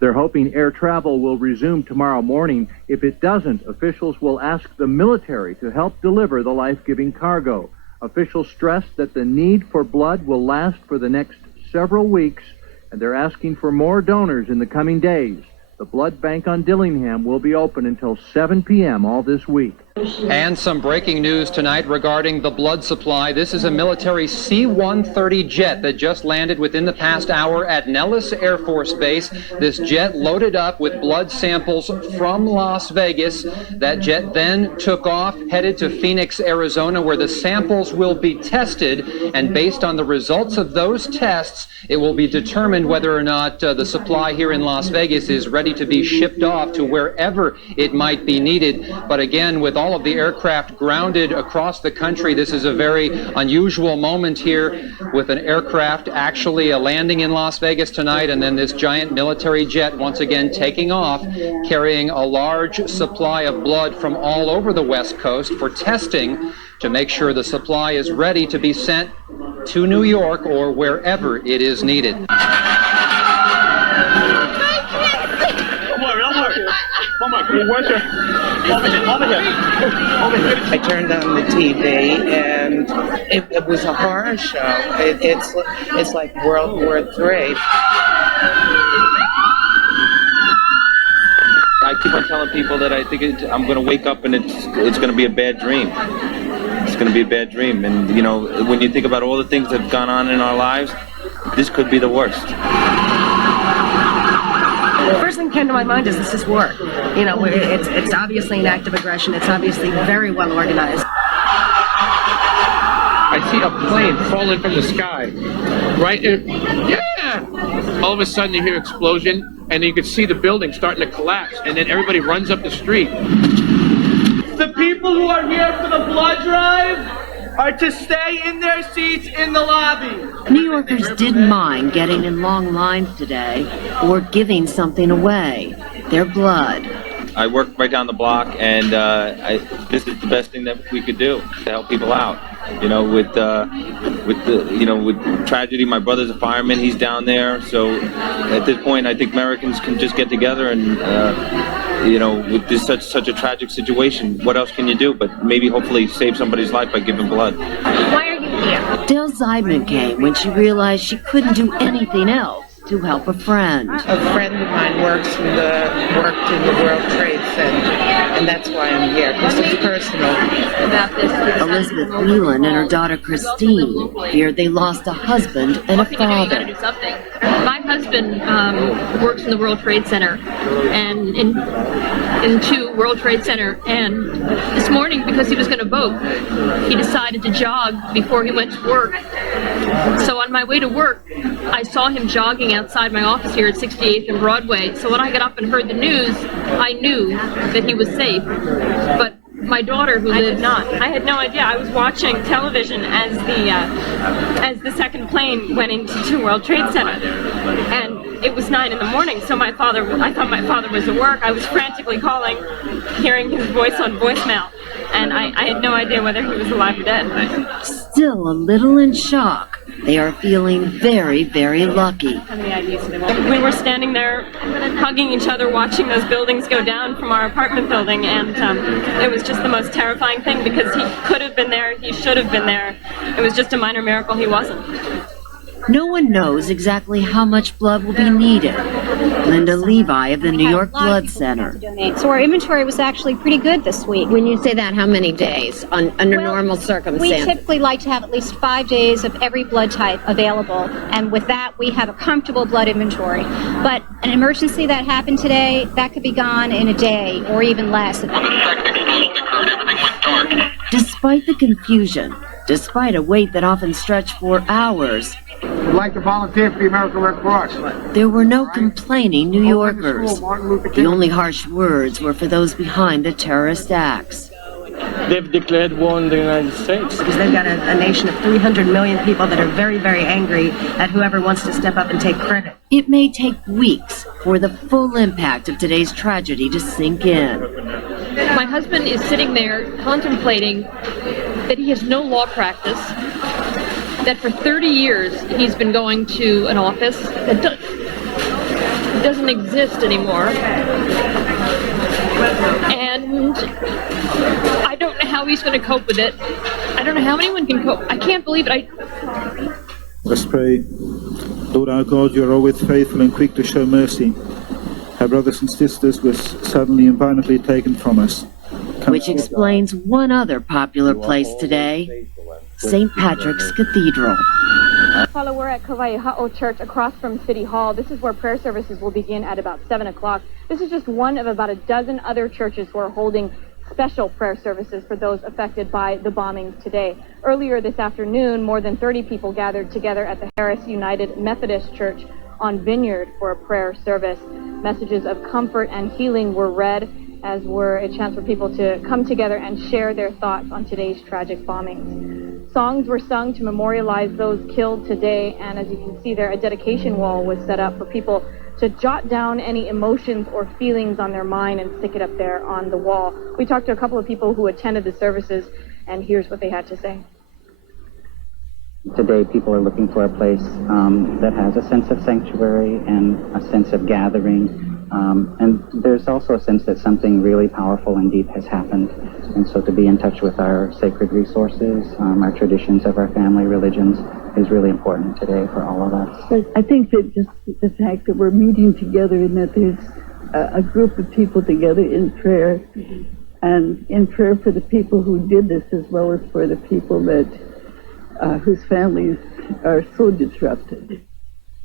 They're hoping air travel will resume tomorrow morning. If it doesn't, officials will ask the military to help deliver the life-giving cargo. Officials stress that the need for blood will last for the next several weeks, and they're asking for more donors in the coming days. The blood bank on Dillingham will be open until 7 p.m. all this week. And some breaking news tonight regarding the blood supply. This is a military C-130 jet that just landed within the past hour at Nellis Air Force Base. This jet loaded up with blood samples from Las Vegas. That jet then took off, headed to Phoenix, Arizona, where the samples will be tested. And based on the results of those tests, it will be determined whether or not the supply here in Las Vegas is ready to be shipped off to wherever it might be needed. But again, with all of the aircraft grounded across the country, this is a very unusual moment here with an aircraft actually landing in Las Vegas tonight, and then this giant military jet once again taking off, carrying a large supply of blood from all over the West Coast for testing to make sure the supply is ready to be sent to New York or wherever it is needed. I turned on the TV and it was a horror show. It's like World War III. I keep on telling people that I think I'm going to wake up and it's going to be a bad dream. It's going to be a bad dream. And, you know, when you think about all the things that have gone on in our lives, this could be the worst. The first thing that came to my mind is this is war. You know, it's obviously an act of aggression. It's obviously very well organized. I see a plane falling from the sky. Right? Yeah! All of a sudden you hear explosion, and then you can see the building starting to collapse, and then everybody runs up the street. The people who are here for the blood drive are to stay in their seats in the lobby. New Yorkers didn't mind getting in long lines today or giving something away, their blood. I work right down the block, and this is the best thing that we could do to help people out. You know, with tragedy, my brother's a fireman. He's down there. So at this point, I think Americans can just get together and, with this such a tragic situation, what else can you do? But maybe hopefully save somebody's life by giving blood. Why are you here? Del Zeidman came when she realized she couldn't do anything else. to help a friend. A friend of mine worked in the World Trade Center, and that's why I'm here, because it's personal. Elizabeth Whelan and her daughter Christine feared they lost a husband and a father. My husband works in the World Trade Center, and into World Trade Center, and this morning, because he was going to vote, he decided to jog before he went to work. So on my way to work, I saw him jogging outside my office here at 68th and Broadway. So when I got up and heard the news, I knew that he was safe. But my daughter, who lives... I had no idea. I was watching television as the second plane went into World Trade Center, and it was 9 in the morning. So I thought my father was at work. I was frantically calling, hearing his voice on voicemail, and I had no idea whether he was alive or dead. Still a little in shock, they are feeling very, very lucky. We were standing there hugging each other, watching those buildings go down from our apartment building, and it was just the most terrifying thing, because he could have been there, he should have been there. It was just a minor miracle he wasn't. No one knows exactly how much blood will be needed. Linda Levi of the New York Blood Center. So our inventory was actually pretty good this week. When you say that, how many days under normal circumstances? We typically like to have at least 5 days of every blood type available, and with that we have a comfortable blood inventory. But an emergency that happened today, that could be gone in a day or even less. Despite the confusion, despite a wait that often stretched for hours, I'd like to volunteer for the American Red Cross. there were no complaining New Yorkers. The only harsh words were for those behind the terrorist acts. They've declared war on the United States. Because they've got a nation of 300 million people that are very, very angry at whoever wants to step up and take credit. It may take weeks for the full impact of today's tragedy to sink in. My husband is sitting there contemplating that he has no law practice, that for 30 years he's been going to an office that doesn't exist anymore. And I don't know how he's going to cope with it. I don't know how anyone can cope. I can't believe it. Let's pray. Lord our God, you are always faithful and quick to show mercy. Our brothers and sisters were suddenly and violently taken from us. Which explains one other popular place today, St. Patrick's Cathedral. Paula, we're at Kawaiʻahao Church across from City Hall. This is where prayer services will begin at about 7 o'clock. This is just one of about a dozen other churches who are holding special prayer services for those affected by the bombings today. Earlier this afternoon, more than 30 people gathered together at the Harris United Methodist Church on Vineyard for a prayer service. Messages of comfort and healing were read, as were a chance for people to come together and share their thoughts on today's tragic bombings. Songs were sung to memorialize those killed today, and as you can see there, a dedication wall was set up for people to jot down any emotions or feelings on their mind and stick it up there on the wall. We talked to a couple of people who attended the services, and here's what they had to say. Today, people are looking for a place that has a sense of sanctuary and a sense of gathering. And there's also a sense that something really powerful and deep has happened. And so to be in touch with our sacred resources, our traditions of our family religions, is really important today for all of us. I think that just the fact that we're meeting together and that there's a group of people together in prayer, and in prayer for the people who did this, as well as for the people that whose families are so disrupted.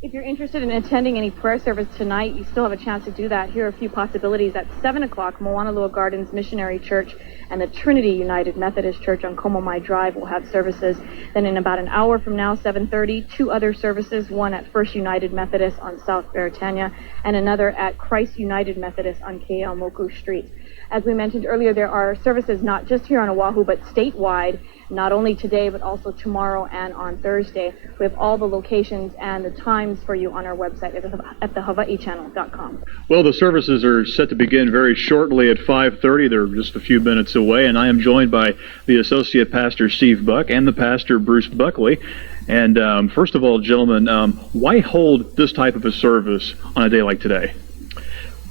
If you're interested in attending any prayer service tonight, you still have a chance to do that. Here are a few possibilities. At 7 o'clock, Moanalua Gardens Missionary Church and the Trinity United Methodist Church on Komomai Drive will have services. Then in about an hour from now, 7:30, 2 other services, one at First United Methodist on South Beretania and another at Christ United Methodist on Keaumoku Street. As we mentioned earlier, there are services not just here on Oahu, but statewide, not only today, but also tomorrow and on Thursday. We have all the locations and the times for you on our website at thehawaiichannel.com. Well, the services are set to begin very shortly at 5:30. They're just a few minutes away, and I am joined by the Associate Pastor Steve Buck and the Pastor Bruce Buckley. And first of all, gentlemen, why hold this type of a service on a day like today?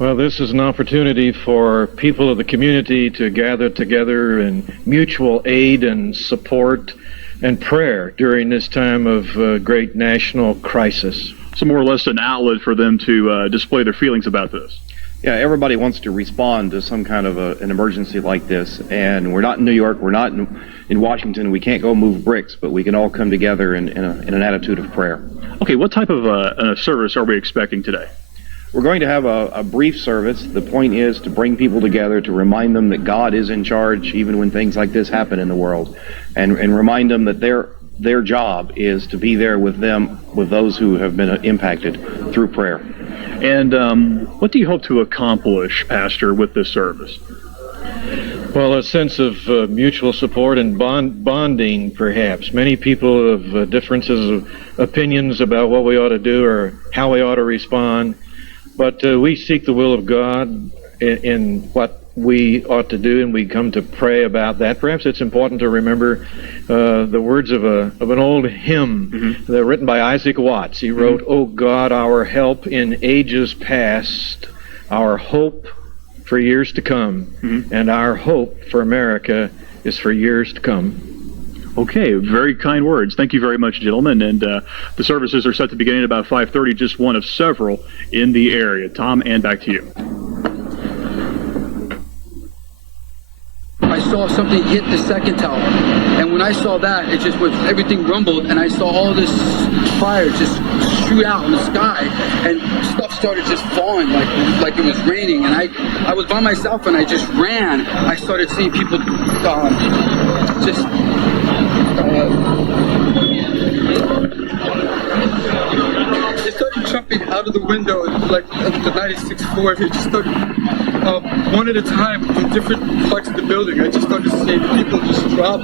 Well, this is an opportunity for people of the community to gather together in mutual aid and support and prayer during this time of great national crisis. So more or less an outlet for them to display their feelings about this. Yeah, everybody wants to respond to some kind of an emergency like this, and we're not in New York, we're not in Washington, we can't go move bricks, but we can all come together in an attitude of prayer. Okay, what type of service are we expecting today? We're going to have a brief service. The point is to bring people together, to remind them that God is in charge even when things like this happen in the world, and remind them that their job is to be there with them, with those who have been impacted through prayer. And what do you hope to accomplish, Pastor, with this service? Well, a sense of mutual support and bonding, perhaps. Many people have differences of opinions about what we ought to do or how we ought to respond, but we seek the will of God in what we ought to do, and we come to pray about that. Perhaps it's important to remember the words of an old hymn written by Isaac Watts. He wrote, "O God, our help in ages past, our hope for years to come, and our hope for America is for years to come." Okay, very kind words. Thank you very much, gentlemen. And the services are set to begin at about 5:30, just one of several in the area. Tom, and back to you. I saw something hit the second tower, and when I saw that, it just was, everything rumbled, and I saw all this fire just shoot out in the sky, and stuff started just falling like it was raining, and I was by myself, and I just ran. I started seeing people they started jumping out of the window, like the 96th floor. They just started one at a time from different parts of the building. I just started seeing people just drop.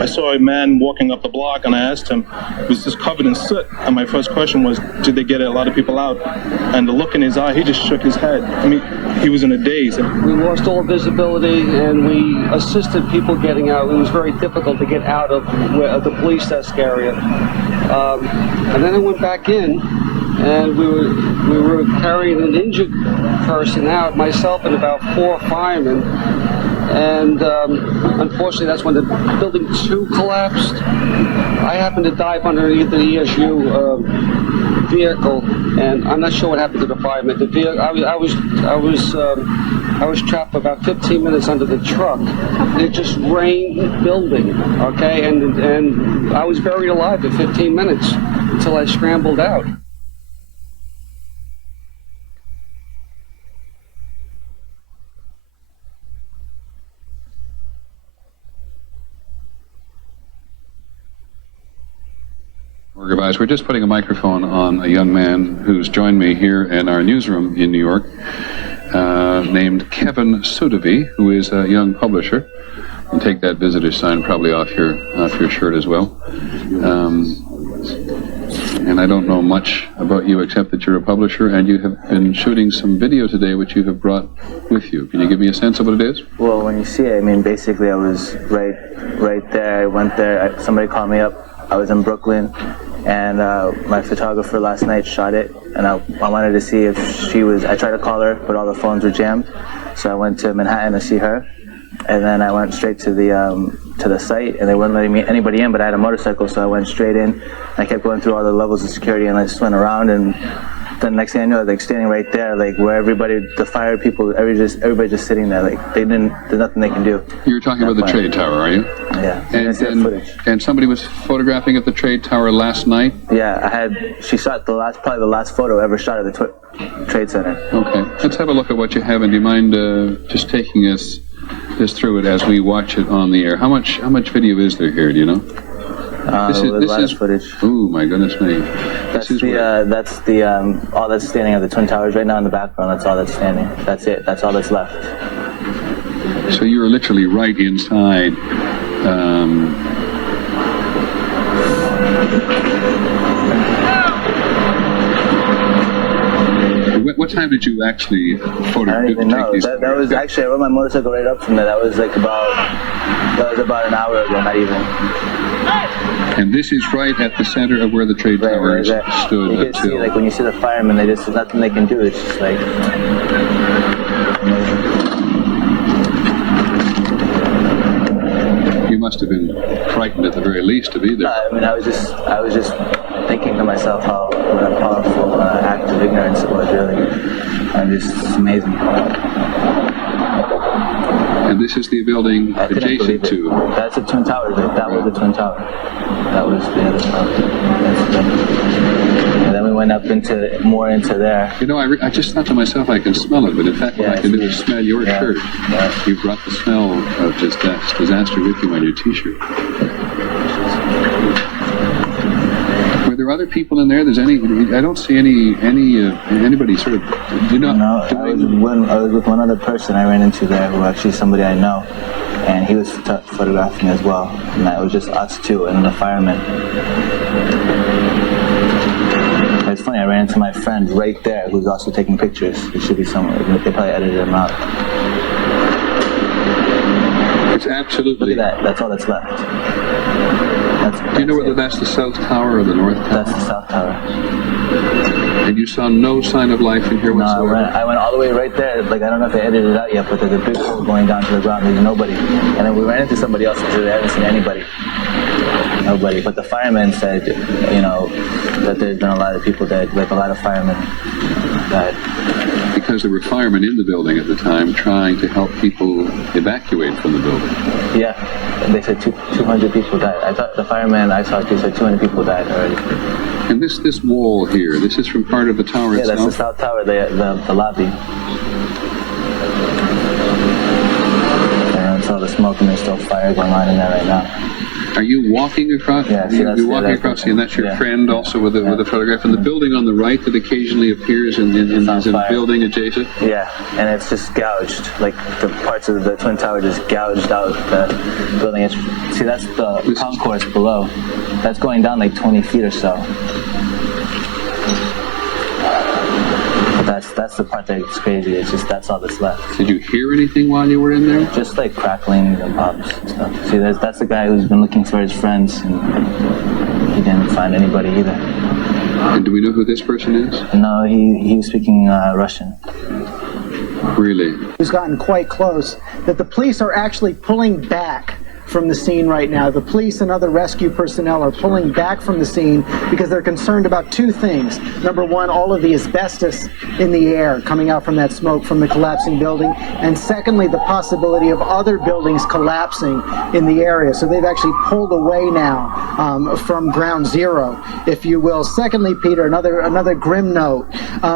I saw a man walking up the block, and I asked him, he was just covered in soot, and my first question was, did they get a lot of people out? And the look in his eye, he just shook his head. I mean, he was in a daze. We lost all visibility, and we assisted people getting out. It was very difficult to get out of the police desk area. And then I went back in, and we were carrying an injured person out, myself and about 4 firemen. And unfortunately, that's when the building 2 collapsed. I happened to dive underneath the ESU vehicle, and I'm not sure what happened to the firemen. The vehicle, I was trapped for about 15 minutes under the truck. It just rained building, okay, and I was buried alive for 15 minutes until I scrambled out. Guys, we're just putting a microphone on a young man who's joined me here in our newsroom in New York, named Kevin Sotheby, who is a young publisher. And take that visitor sign probably off your shirt as well. And I don't know much about you except that you're a publisher, and you have been shooting some video today which you have brought with you. Can you give me a sense of what it is? Well, when you see it, I mean, basically I was right there. I went there. Somebody called me up. I was in Brooklyn, and my photographer last night shot it, and I wanted to see if she was. I tried to call her, but all the phones were jammed, so I went to Manhattan to see her, and then I went straight to the site, and they weren't letting me anybody in, but I had a motorcycle, so I went straight in. I kept going through all the levels of security, and I just went around, and then next thing I knew, I was like standing right there, like where everybody, the fire people, everybody just sitting there, like there's nothing they can do. You're talking about the trade tower, are you? Yeah. And somebody was photographing at the trade tower last night? Yeah, she shot probably the last photo ever shot at the Trade Center. Okay, let's have a look at what you have, and do you mind just taking us through it as we watch it on the air? How much video is there here, do you know? This is footage. Oh my goodness me! All that's standing at the Twin Towers right now in the background. That's all that's standing. That's it. That's all that's left. So you're literally right inside. What time did you actually photograph? I don't even know. That was actually, I rode my motorcycle right up from there. That was about an hour ago, not even. And this is right at the center of where the trade towers stood. You can see, like when you see the firemen, there's nothing they can do. It's just like must have been frightened at the very least to be there. No, I mean, I was just thinking to myself what a powerful act of ignorance it was, really. And just amazing. And this is the building adjacent to. That's the Twin Towers. That was the Twin Tower. That was the other tower. And then we went up more into there. You know, I just thought to myself, I can smell it, but in fact, what I can do is smell your shirt. Yeah. You brought the smell of disaster with you on your T-shirt. Were there other people in there? I don't see anybody sort of. You know, no, I was with one other person I ran into there, who actually somebody I know, and he was photographing as well. And it was just us two and the firemen. It's funny, I ran into my friend right there who's also taking pictures. It should be somewhere. They probably edited him out. It's absolutely... Look at that. That's all that's left. Do you know whether that's the South Tower or the North Tower? That's the South Tower. And you saw no sign of life in here whatsoever? No, I went all the way right there. Like, I don't know if they edited it out yet, but there's a big hole going down to the ground. There's nobody. And then we ran into somebody else and said they haven't seen anybody. Nobody. But the firemen said, that there's been a lot of people dead, like a lot of firemen died. Because there were firemen in the building at the time trying to help people evacuate from the building. Yeah, they said 200 people died. I thought the fireman I saw said 200 people died already. And this wall here, this is from part of the tower itself? Yeah, that's the South Tower, the lobby. And it's all the smoke and there's still fire going on in there right now. Are you walking across? Yeah, you're walking across, and that's your friend also with a photograph. And the building on the right that occasionally appears in a building adjacent? Yeah, and it's just gouged. Like the parts of the Twin Tower just gouged out the building. See, that's the concourse below. That's going down like 20 feet or so. But that's the part that's crazy. It's just that's all that's left. Did you hear anything while you were in there? Just like crackling and pops and stuff. See, that's the guy who's been looking for his friends, and he didn't find anybody either. And do we know who this person is? No, he was speaking Russian. Really? Who's gotten quite close, that the police are actually pulling back from the scene right now. The police and other rescue personnel are pulling back from the scene because they're concerned about two things. Number one, all of the asbestos in the air coming out from that smoke from the collapsing building. And secondly, the possibility of other buildings collapsing in the area. So they've actually pulled away now from ground zero, if you will. Secondly, Peter, another grim note.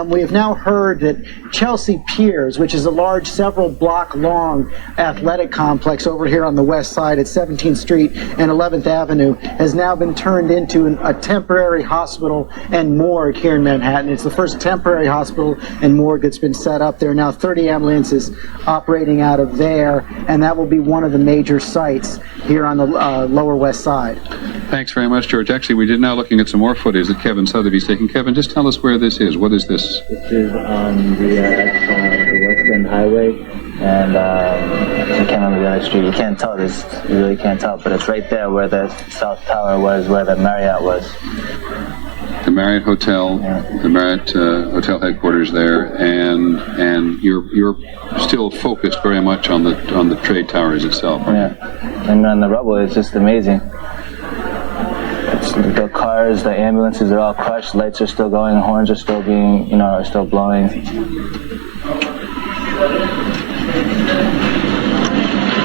We have now heard that Chelsea Piers, which is a large several block long athletic complex over here on the west side at 17th Street and 11th Avenue, has now been turned into a temporary hospital and morgue here in Manhattan. It's the first temporary hospital and morgue that's been set up. There are now 30 ambulances operating out of there, and that will be one of the major sites here on the Lower West Side. Thanks very much, George. Actually, we're just now looking at some more footage that Kevin Sotheby's taking. Kevin, just tell us where this is. What is this? This is on the West End Highway, and I can't remember the other street. You can't tell this. You really can't tell, but it's right there where the South Tower was, where the Marriott was. The Marriott Hotel, the Marriott Hotel headquarters there, and you're still focused very much on the trade towers itself. Right? Yeah, and on the rubble, it's just amazing. The cars, the ambulances are all crushed. Lights are still going. Horns are still being, are still blowing.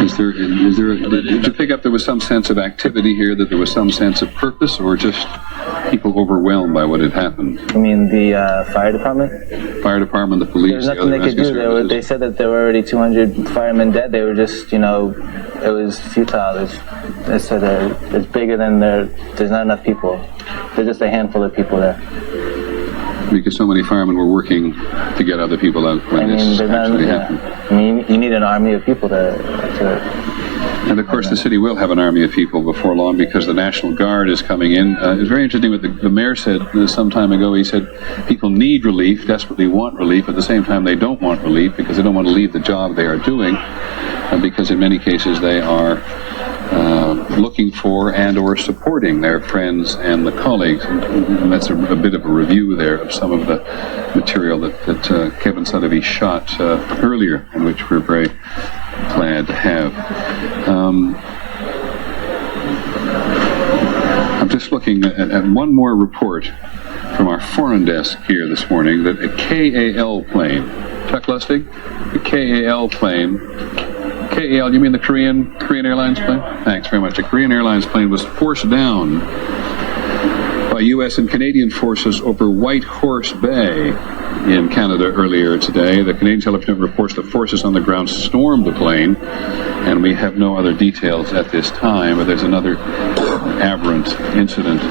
Did you pick up there was some sense of activity here, that there was some sense of purpose, or just people overwhelmed by what had happened? You mean the fire department? Fire department, the police, There's nothing the other they could rescue do. They said that there were already 200 firemen dead. They were just, it was futile. They said it's bigger than there's not enough people. There's just a handful of people there. Because so many firemen were working to get other people out when this actually happened. I mean, you need an army of people to And of course, the city will have an army of people before long because the National Guard is coming in. It was very interesting what the mayor said some time ago. He said people need relief, desperately want relief. At the same time, they don't want relief because they don't want to leave the job they are doing, because in many cases they are looking for and or supporting their friends and the colleagues. And that's a bit of a review there of some of the material that Kevin Sotheby shot earlier, and which we're very glad to have. just looking at one more report from our foreign desk here this morning that a KAL plane, Chuck Lustig, the KAL plane, KAL, you mean the Korean Airlines plane? Thanks very much. A Korean Airlines plane was forced down by U.S. and Canadian forces over White Horse Bay in Canada earlier today. The Canadian television reports that forces on the ground stormed the plane, and we have no other details at this time. But there's another aberrant incident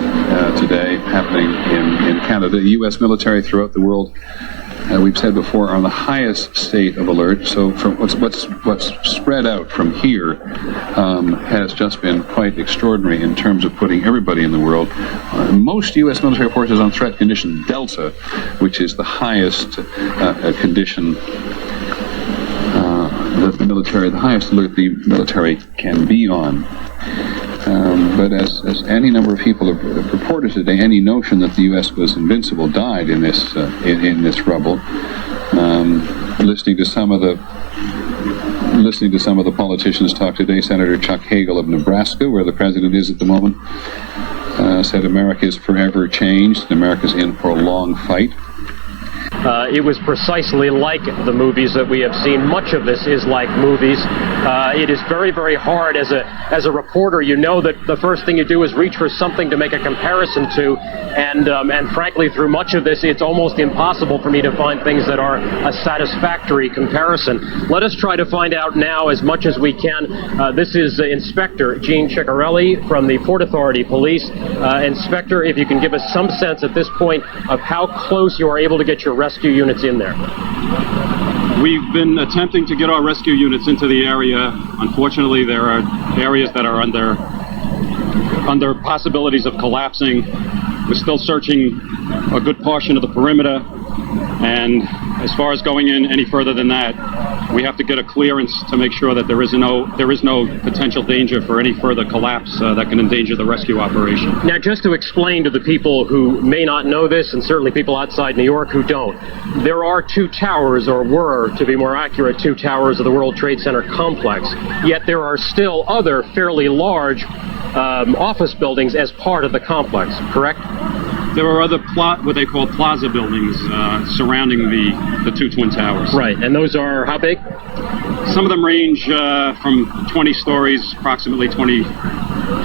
today happening in Canada. The U.S. military throughout the world, we've said before, are on the highest state of alert. So from what's spread out from here has just been quite extraordinary in terms of putting everybody in the world. Most U.S. military forces on threat condition Delta, which is the highest condition that the military, the highest alert the military can be on. But as any number of people have reported today, any notion that the U.S. was invincible died in this rubble. Listening to some of the politicians talk today, Senator Chuck Hagel of Nebraska, where the president is at the moment, said America is forever changed and America's in for a long fight. It was precisely like the movies that we have seen. Much of this is like movies. It is very, very hard as a reporter. You know that the first thing you do is reach for something to make a comparison to, and frankly, through much of this, it's almost impossible for me to find things that are a satisfactory comparison. Let us try to find out now as much as we can. This is Inspector Gene Ciccarelli from the Port Authority Police. Inspector, if you can give us some sense at this point of how close you are able to get your rescue units in there. We've been attempting to get our rescue units into the area. Unfortunately, there are areas that are under possibilities of collapsing. We're still searching a good portion of the perimeter, and as far as going in any further than that, we have to get a clearance to make sure that there is no potential danger for any further collapse that can endanger the rescue operation. Now, just to explain to the people who may not know this, and certainly people outside New York who don't, there are two towers, or were, to be more accurate, two towers of the World Trade Center complex, yet there are still other fairly large office buildings as part of the complex, correct? There are other what they call plaza buildings surrounding the two twin towers. Right, and those are how big? Some of them range from 20 stories, approximately 20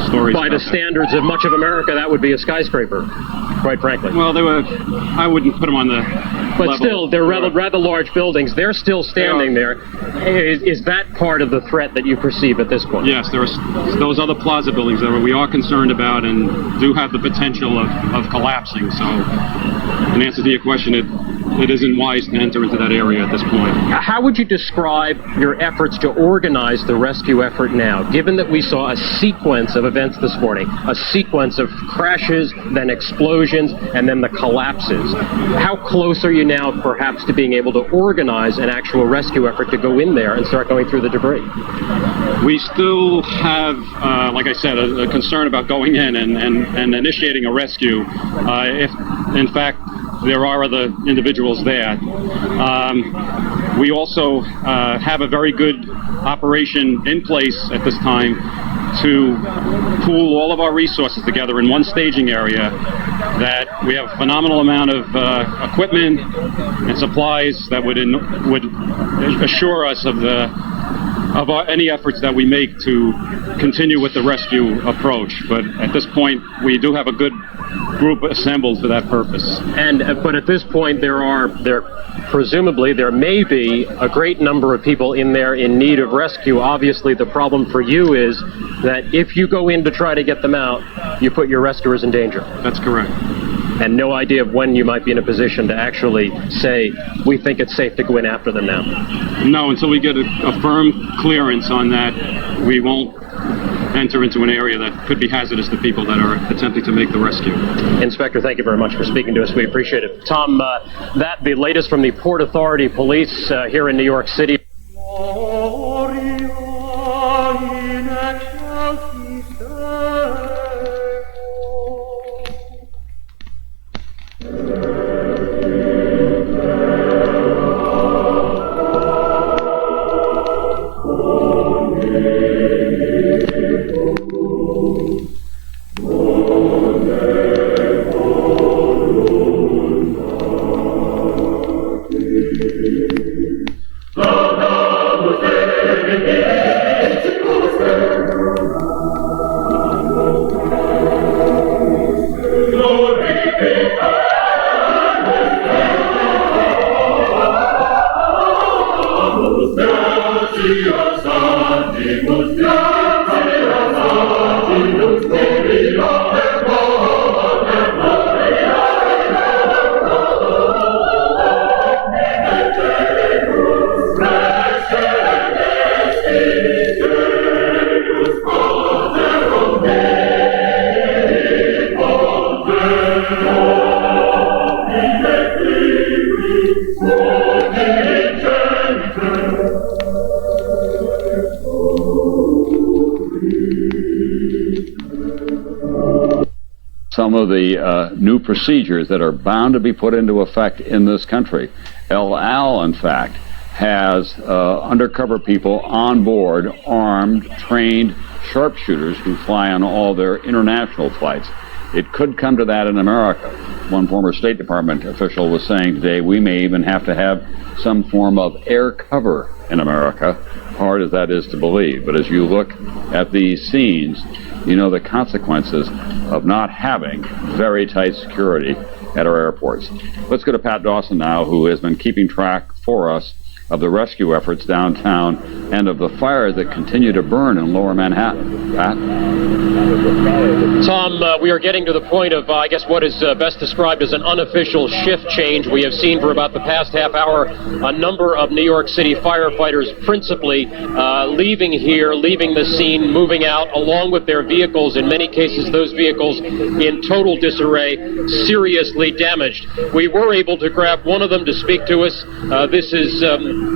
stories. By the standards of much of America, that would be a skyscraper, quite frankly. Well, I wouldn't put them on the But level. still, they're rather large buildings. They're still standing there. Is that part of the threat that you perceive at this point? Yes, there are those other plaza buildings that we are concerned about and do have the potential of collapsing. So, in answer to your question, it isn't wise to enter into that area at this point. How would you describe your efforts to organize the rescue effort now, given that we saw a sequence of events this morning, a sequence of crashes, then explosions, and then the collapses? How close are you now, perhaps, to being able to organize an actual rescue effort to go in there and start going through the debris? We still have, like I said, a concern about going in and initiating a rescue. If, in fact, there are other individuals there. We also have a very good operation in place at this time to pool all of our resources together in one staging area. That we have a phenomenal amount of equipment and supplies that would assure us of any efforts that we make to continue with the rescue approach. But at this point, we do have a good group assembled for that purpose. But at this point, presumably there may be a great number of people in there in need of rescue. Obviously, the problem for you is that if you go in to try to get them out, you put your rescuers in danger. That's correct. And no idea of when you might be in a position to actually say, we think it's safe to go in after them now. No, until we get a firm clearance on that, we won't enter into an area that could be hazardous to people that are attempting to make the rescue. Inspector, thank you very much for speaking to us. We appreciate it. Tom, the latest from the Port Authority Police here in New York City. Some of the new procedures that are bound to be put into effect in this country. El Al, in fact, has undercover people on board, armed, trained sharpshooters who fly on all their international flights. It could come to that in America. One former State Department official was saying today we may even have to have some form of air cover in America, hard as that is to believe. But as you look at these scenes, you know the consequences of not having very tight security at our airports. Let's go to Pat Dawson now, who has been keeping track for us of the rescue efforts downtown and of the fires that continue to burn in lower Manhattan. Pat? Tom, we are getting to the point of, I guess, what is best described as an unofficial shift change. We have seen for about the past half hour a number of New York City firefighters principally leaving here, leaving the scene, moving out, along with their vehicles. In many cases, those vehicles in total disarray, seriously damaged. We were able to grab one of them to speak to us. This is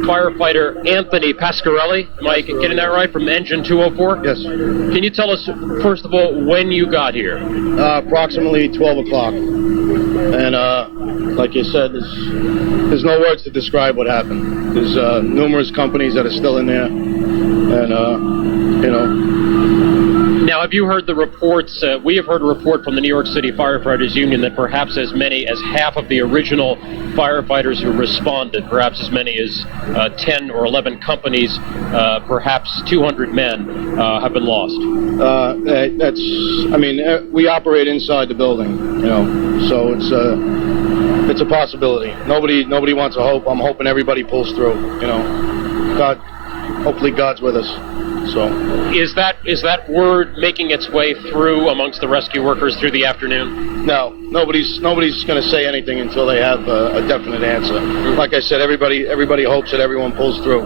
firefighter Anthony Pasquarelli. Am I getting that right? From Engine 204? Yes. Can you tell us, first of all, when you got here? Approximately 12 o'clock. And like you said, there's no words to describe what happened. There's numerous companies that are still in there. And, you know. Now, have you heard the reports? We have heard a report from the New York City Firefighters Union that perhaps as many as half of the original firefighters who responded, perhaps as many as 10 or 11 companies, perhaps 200 men have been lost. We operate inside the building, you know, so it's a possibility. Nobody wants to hope. I'm hoping everybody pulls through, you know. Hopefully God's with us. So is that word making its way through amongst the rescue workers through the afternoon? No, nobody's going to say anything until they have a definite answer. Like I said, everybody hopes that everyone pulls through.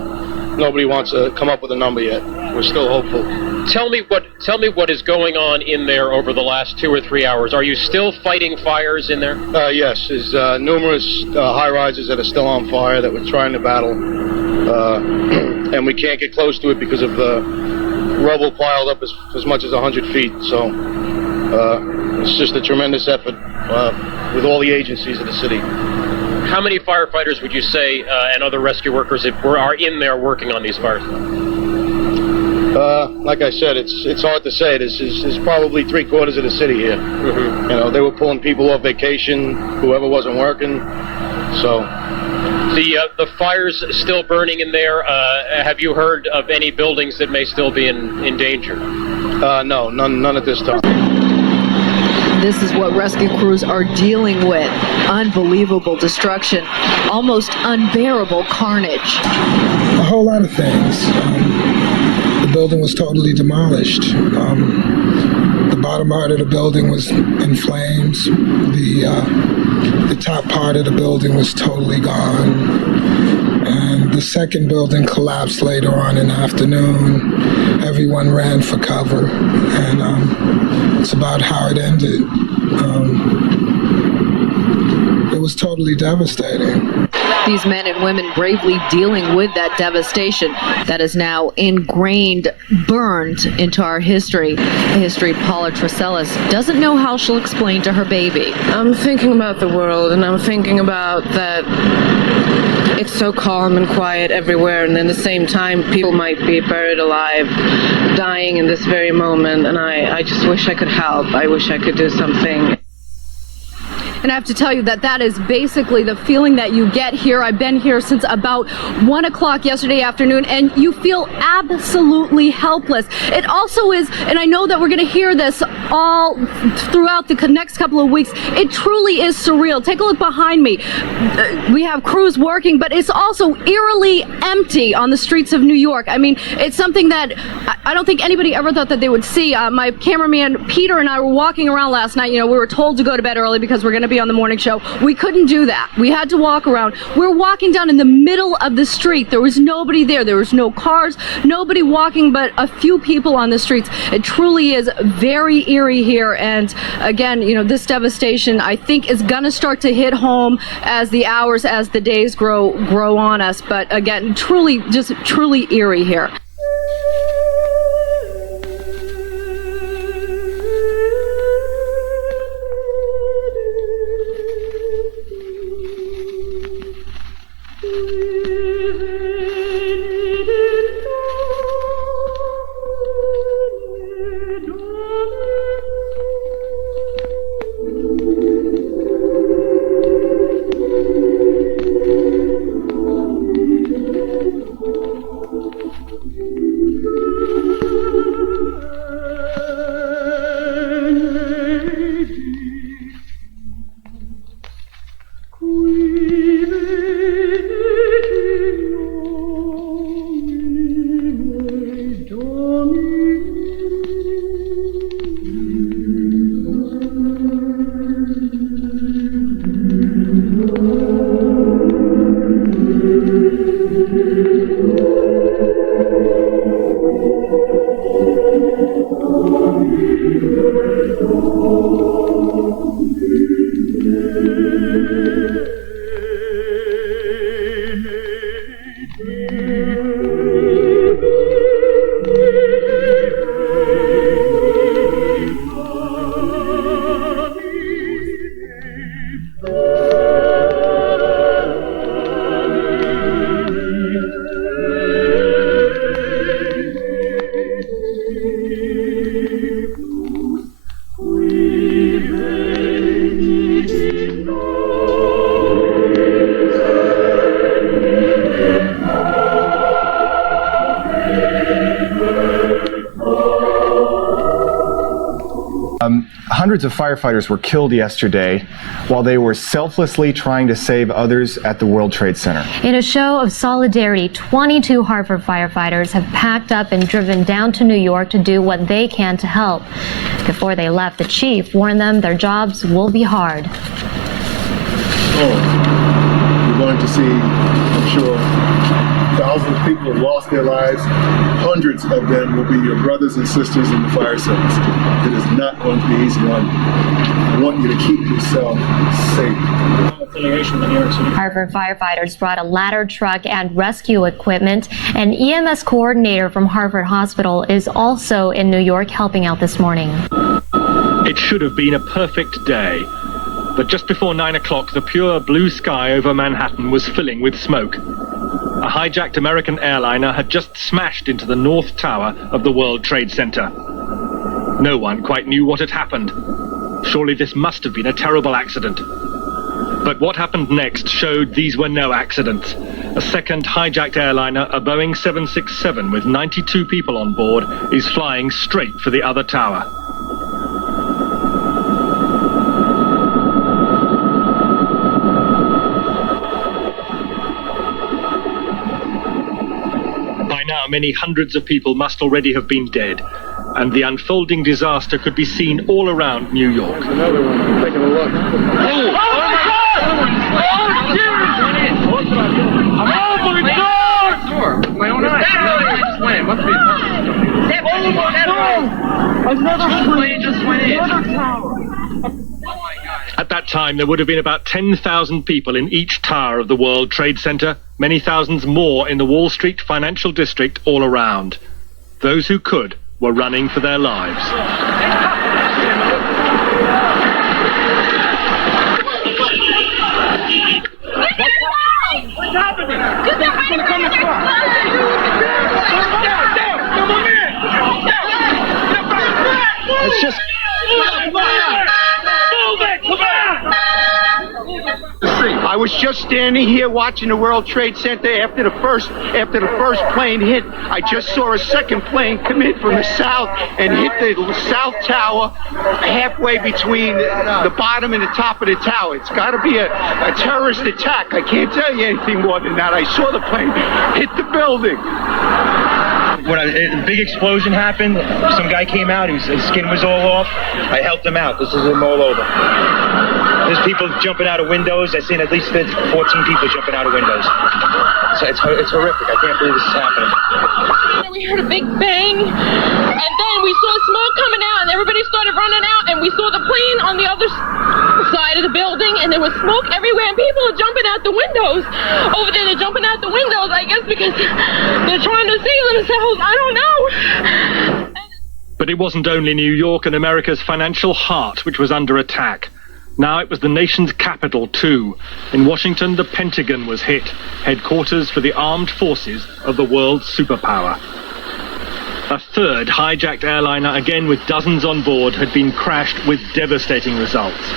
Nobody wants to come up with a number yet. We're still hopeful. Tell me what is going on in there over the last 2 or 3 hours. Are you still fighting fires in there? Yes, there's numerous high-rises that are still on fire that we're trying to battle. And we can't get close to it because of the rubble piled up as much as 100 feet. So it's just a tremendous effort with all the agencies of the city. How many firefighters would you say and other rescue workers are in there working on these fires? Like I said, it's hard to say. This is probably 3/4 of the city here. Mm-hmm. You know, they were pulling people off vacation, whoever wasn't working. So. The fire's still burning in there. Have you heard of any buildings that may still be in danger? No, none at this time. This is what rescue crews are dealing with. Unbelievable destruction, almost unbearable carnage. A whole lot of things. The building was totally demolished. The bottom part of the building was in flames. The top part of the building was totally gone. And the second building collapsed later on in the afternoon. Everyone ran for cover. And it's about how it ended. It was totally devastating. These men and women bravely dealing with that devastation that is now ingrained, burned into our history. A history Paula Tresellis doesn't know how she'll explain to her baby. I'm thinking about the world, and I'm thinking about that it's so calm and quiet everywhere, and at the same time, people might be buried alive, dying in this very moment, and I just wish I could help. I wish I could do something. And I have to tell you that is basically the feeling that you get here. I've been here since about 1 o'clock yesterday afternoon, and you feel absolutely helpless. It also is, and I know that we're going to hear this all throughout the next couple of weeks, it truly is surreal. Take a look behind me. We have crews working, but it's also eerily empty on the streets of New York. I mean, it's something that I don't think anybody ever thought that they would see. My cameraman Peter and I were walking around last night. You know, we were told to go to bed early because we're going to be be on the morning show. We couldn't do that. We had to walk around. We're walking down in the middle of the street. There was nobody there. There was no cars, nobody walking but a few people on the streets. It truly is very eerie here. And again, you know, this devastation, I think, is going to start to hit home as the hours, as the days grow on us. But again, truly eerie here. Hundreds of firefighters were killed yesterday while they were selflessly trying to save others at the World Trade Center. In a show of solidarity, 22 Hartford firefighters have packed up and driven down to New York to do what they can to help. Before they left, the chief warned them their jobs will be hard. You're going to see, I'm sure, thousands of people have lost their lives. Hundreds of them will be your brothers and sisters in the fire service. It is not going to be easy on you. I want you to keep yourself safe. Hartford firefighters brought a ladder truck and rescue equipment. An EMS coordinator from Hartford Hospital is also in New York helping out this morning. It should have been a perfect day. But just before 9 o'clock, the pure blue sky over Manhattan was filling with smoke. A hijacked American airliner had just smashed into the North Tower of the World Trade Center. No one quite knew what had happened. Surely this must have been a terrible accident. But what happened next showed these were no accidents. A second hijacked airliner, a Boeing 767 with 92 people on board, is flying straight for the other tower. Many hundreds of people must already have been dead, and the unfolding disaster could be seen all around New York. Another one. I'm taking a look. Oh my God! My own eyes. Another plane just went in. At that time, there would have been about 10,000 people in each tower of the World Trade Center, many thousands more in the Wall Street financial district all around. Those who could were running for their lives. What's happening? It's just... I was just standing here watching the World Trade Center after the first plane hit. I just saw a second plane come in from the south and hit the south tower halfway between the bottom and the top of the tower. It's got to be a terrorist attack. I can't tell you anything more than that. I saw the plane hit the building. a big explosion happened, some guy came out, his skin was all off. I helped him out. This is him all over. There's people jumping out of windows. I've seen at least 14 people jumping out of windows. So it's horrific. I can't believe this is happening. We heard a big bang, and then we saw smoke coming out, and everybody started running out, and we saw the plane on the other side of the building, and there was smoke everywhere, and people are jumping out the windows. Over there, they're jumping out the windows, I guess, because they're trying to save themselves. I don't know. But it wasn't only New York and America's financial heart which was under attack. Now it was the nation's capital, too. In Washington, the Pentagon was hit, headquarters for the armed forces of the world's superpower. A third hijacked airliner, again with dozens on board, had been crashed with devastating results.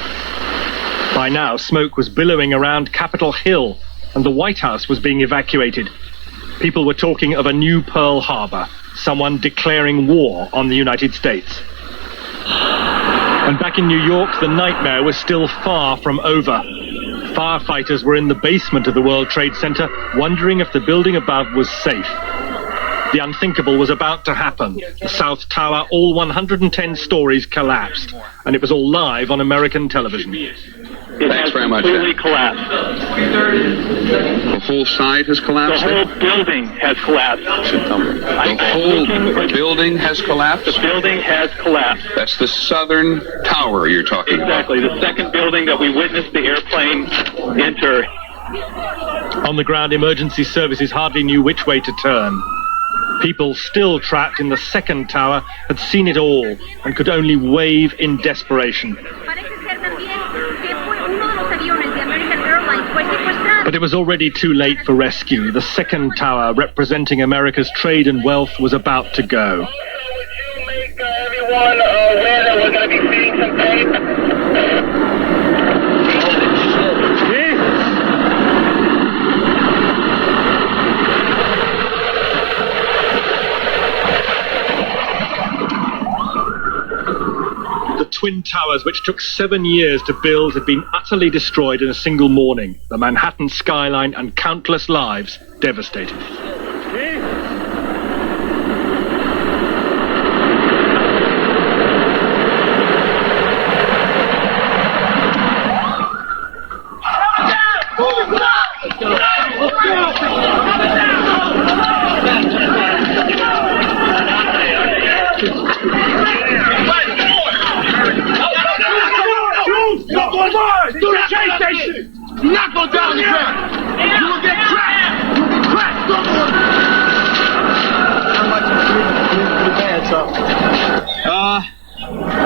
By now, smoke was billowing around Capitol Hill, and the White House was being evacuated. People were talking of a new Pearl Harbor, someone declaring war on the United States. And back in New York, the nightmare was still far from over. Firefighters were in the basement of the World Trade Center, wondering if the building above was safe. The unthinkable was about to happen. The South Tower, all 110 stories, collapsed, and it was all live on American television. Thanks very much. Completely collapsed. The whole side has collapsed? The whole building has collapsed. The whole building has collapsed? The building has collapsed. That's the southern tower you're talking about. Exactly. The second building that we witnessed the airplane enter. On the ground, emergency services hardly knew which way to turn. People still trapped in the second tower had seen it all and could only wave in desperation. But it was already too late for rescue. The second tower, representing America's trade and wealth, was about to go. Everyone aware that we're going to be seeing some tape. The Twin Towers, which took 7 years to build, had been utterly destroyed in a single morning. The Manhattan skyline and countless lives devastated. To the train station! You're not going down on the ground! You will get cracked! You will get cracked!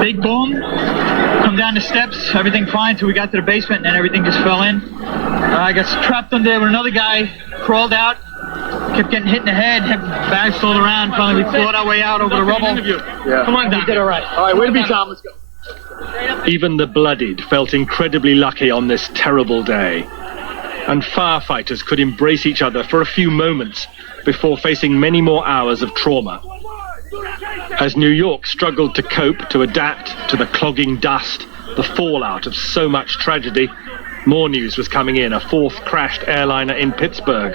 Big boom. Come down the steps, everything fine until we got to the basement, and then everything just fell in. I got trapped under there with another guy, crawled out, kept getting hit in the head, had bags floating around. Finally, we clawed our way out over the rubble. Yeah. Come on down. You did all right. All right, way to be, Tom. Let's go. Even the bloodied felt incredibly lucky on this terrible day. And firefighters could embrace each other for a few moments before facing many more hours of trauma. As New York struggled to cope, to adapt to the clogging dust, the fallout of so much tragedy, more news was coming in, a fourth crashed airliner in Pittsburgh.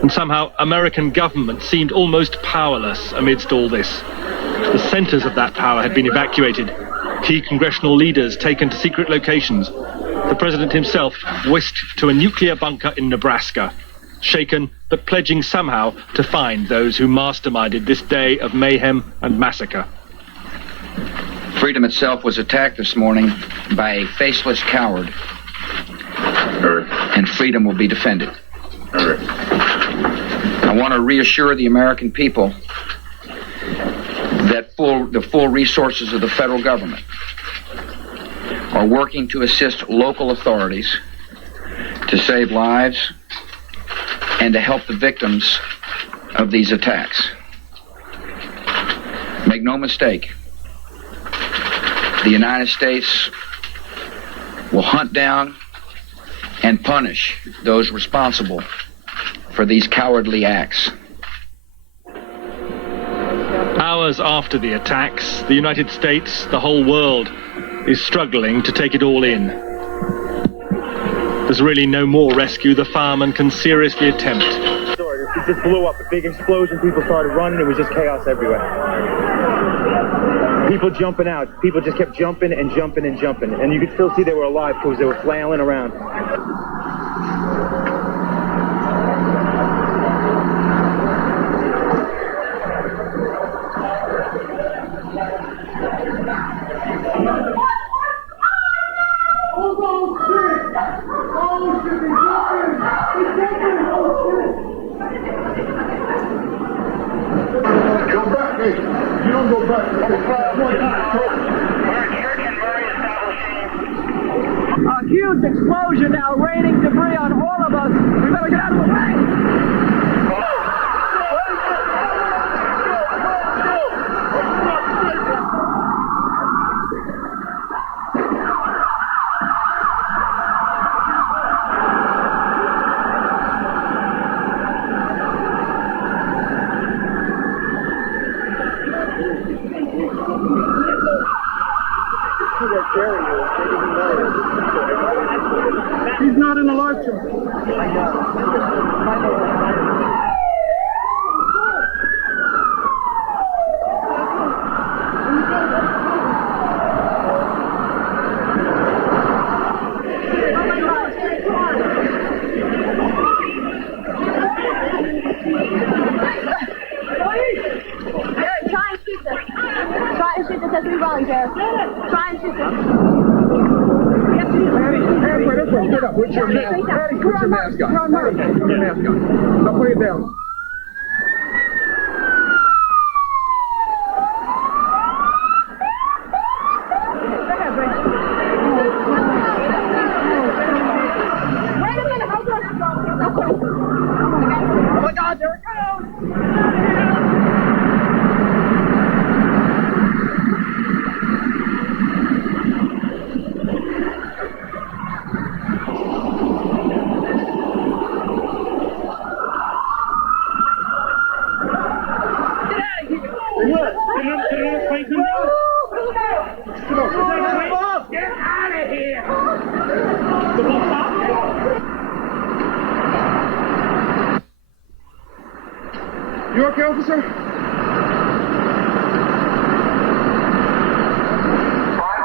And somehow American government seemed almost powerless amidst all this. The centers of that power had been evacuated, key congressional leaders taken to secret locations, the president himself whisked to a nuclear bunker in Nebraska, shaken but pledging somehow to find those who masterminded this day of mayhem and massacre. Freedom itself was attacked this morning by a faceless coward, and freedom will be defended. I want to reassure the American people that the full resources of the federal government are working to assist local authorities to save lives and to help the victims of these attacks. Make no mistake, the United States will hunt down and punish those responsible for these cowardly acts. Hours after the attacks, the United States, the whole world, is struggling to take it all in. There's really no more rescue the firemen can seriously attempt. it just blew up. A big explosion. People started running. It was just chaos everywhere. People jumping out. People just kept jumping and jumping and jumping. And you could still see they were alive because they were flailing around. You don't go back. A huge explosion now, raining debris on all of us. We better get out of the way. He's not in the life chart. Try and shoot this. Try and shoot this as we run, Jared. Try and shoot this. Get up. Put your mask on. Put your mask on. Put your mask on. Now put it down. Wait a minute. Hold on. Oh my God, there it goes. Get out of here! You okay, officer?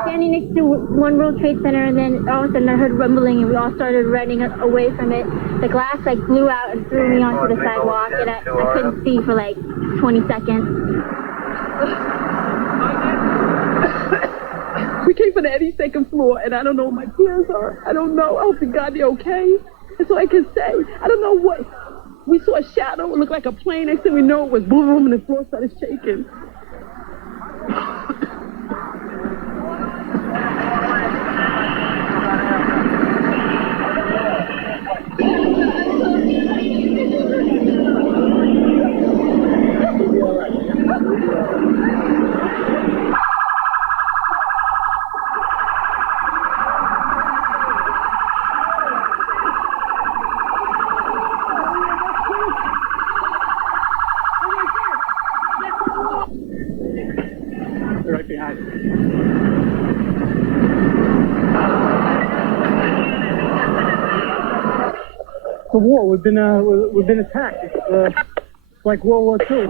Standing next to One World Trade Center, and then all of a sudden I heard rumbling, and we all started running away from it. The glass blew out and threw me onto the sidewalk, and I couldn't see for 20 seconds. We came from the 82nd floor, and I don't know what my peers are. I don't know. I hope to God they're okay. That's all I can say. I don't know what. We saw a shadow. It looked like a plane. Next thing we know, it was boom, and the floor started shaking. Right behind you. The war. We've been attacked. It's like World War II.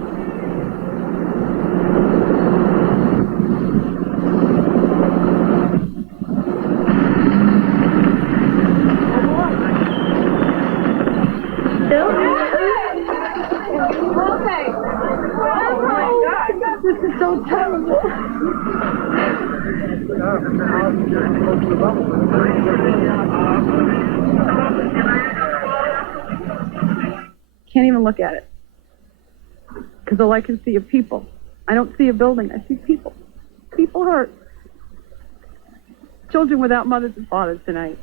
This is so terrible. Can't even look at it. Because all I can see are people. I don't see a building. I see people. People hurt. Children without mothers and fathers tonight.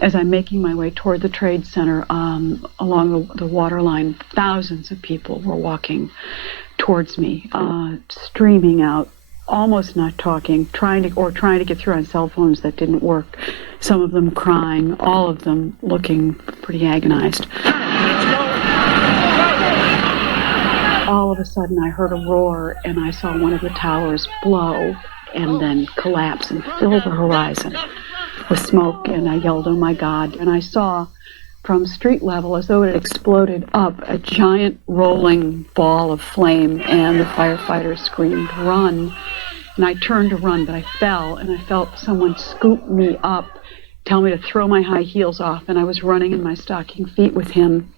As I'm making my way toward the Trade Center, along the water line, thousands of people were walking towards me, streaming out, almost not talking, trying to get through on cell phones that didn't work. Some of them crying, all of them looking pretty agonized. All of a sudden, I heard a roar, and I saw one of the towers blow and then collapse and fill the horizon with smoke, and I yelled, "Oh my God!" And I saw from street level, as though it had exploded up, a giant rolling ball of flame, and the firefighters screamed, "Run!" And I turned to run, but I fell, and I felt someone scoop me up, tell me to throw my high heels off, and I was running in my stocking feet with him.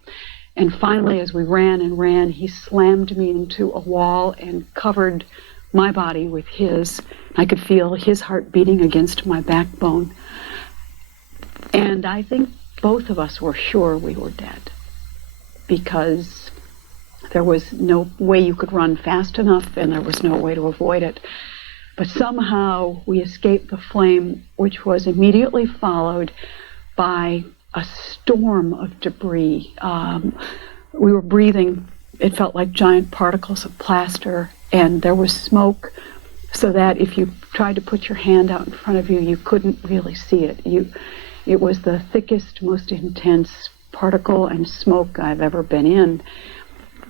And finally, as we ran and ran, he slammed me into a wall and covered my body with his. I could feel his heart beating against my backbone. And I think both of us were sure we were dead, because there was no way you could run fast enough, and there was no way to avoid it. But somehow we escaped the flame, which was immediately followed by a storm of debris. We were breathing, it felt like giant particles of plaster, and there was smoke so that if you tried to put your hand out in front of you, you couldn't really see it. It was the thickest, most intense particle and smoke I've ever been in.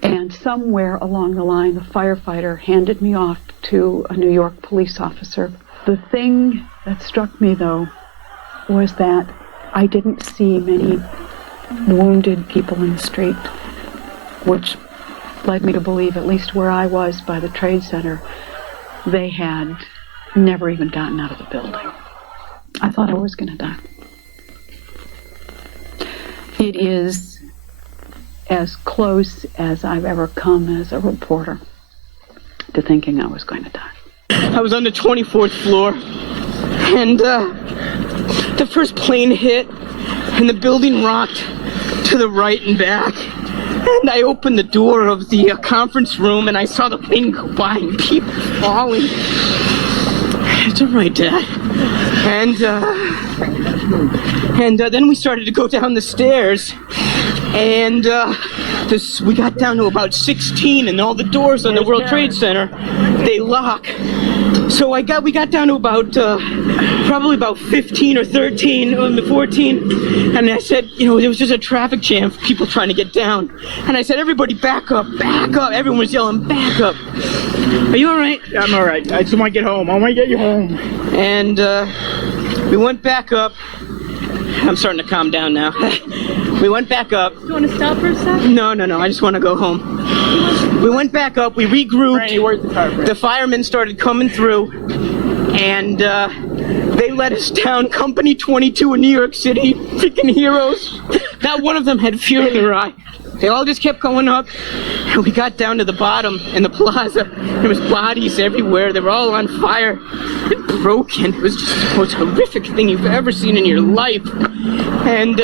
And somewhere along the line, the firefighter handed me off to a New York police officer. The thing that struck me, though, was that I didn't see many wounded people in the street, which led me to believe, at least where I was by the Trade Center, they had never even gotten out of the building. I thought I was going to die. It is as close as I've ever come as a reporter to thinking I was going to die. I was on the 24th floor, and the first plane hit, and the building rocked to the right and back. And I opened the door of the conference room, and I saw the plane go by and people falling. It's all right, Dad. And then we started to go down the stairs, and we got down to about 16, and all the doors on the World Trade Center, they lock. So we got down to about probably about 15 or 13, 14, and I said, there was just a traffic jam for people trying to get down. And I said, everybody back up, back up. Everyone was yelling, back up. Are you all right? Yeah, I'm all right. I just want to get home. I want to get you home. And we went back up. I'm starting to calm down now. We went back up. Do you want to stop for a sec? No. I just want to go home. We went back up. We regrouped. Brandy, where's the car, Brandy? The firemen started coming through, and they led us down Company 22 in New York City. Freaking heroes. Not one of them had fear in their eye. They all just kept going up, and we got down to the bottom in the plaza. There was bodies everywhere. They were all on fire and broken. It was just the most horrific thing you've ever seen in your life. And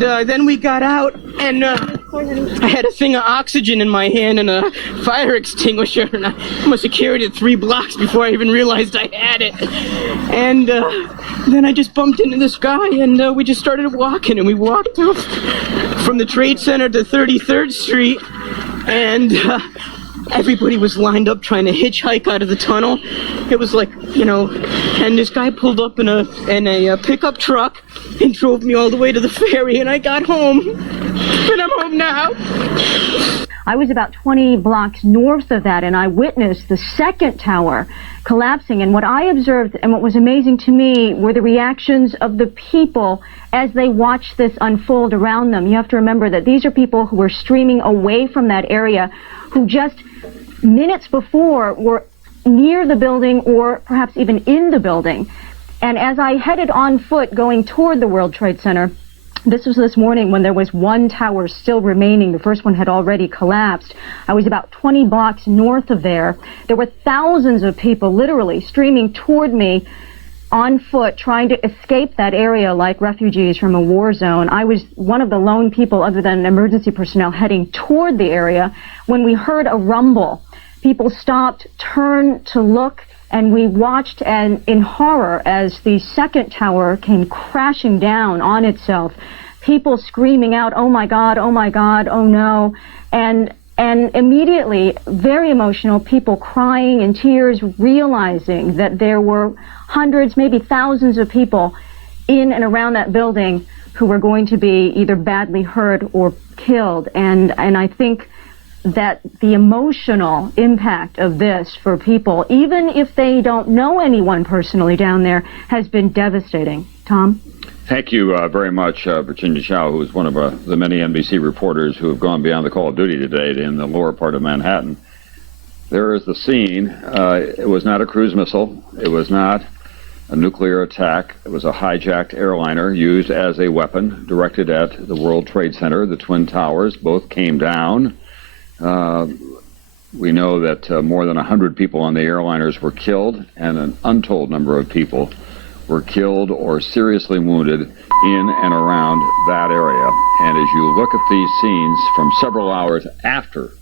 then we got out, and I had a thing of oxygen in my hand and a fire extinguisher, and I must have carried it 3 blocks before I even realized I had it. And then I just bumped into this guy, and we just started walking, and we walked up from the Trade Center to 33rd Street, and everybody was lined up trying to hitchhike out of the tunnel. It was like, and this guy pulled up in a pickup truck and drove me all the way to the ferry, and I got home, and I'm home now. I was about 20 blocks north of that, and I witnessed the second tower collapsing. And what I observed, and what was amazing to me, were the reactions of the people as they watched this unfold around them. You have to remember that these are people who were streaming away from that area, who just minutes before were near the building or perhaps even in the building. And as I headed on foot going toward the World Trade Center, this was this morning when there was one tower still remaining. The first one had already collapsed. I was about 20 blocks north of there. There were thousands of people literally streaming toward me on foot, trying to escape that area like refugees from a war zone. I was one of the lone people, other than emergency personnel, heading toward the area when we heard a rumble. People stopped, turned to look, and we watched in horror as the second tower came crashing down on itself. People screaming out, "Oh my God, oh my God, oh no." And immediately, very emotional, people crying in tears, realizing that there were hundreds, maybe thousands of people in and around that building who were going to be either badly hurt or killed. And I think that the emotional impact of this for people, even if they don't know anyone personally down there, has been devastating. Tom? Thank you very much, Virginia Chow, who is one of the many NBC reporters who have gone beyond the call of duty today in the lower part of Manhattan. There is the scene. It was not a cruise missile. It was not a nuclear attack. It was a hijacked airliner used as a weapon directed at the World Trade Center. The Twin Towers both came down. We know that more than 100 people on the airliners were killed, and an untold number of people were killed or seriously wounded in and around that area. And as you look at these scenes from several hours after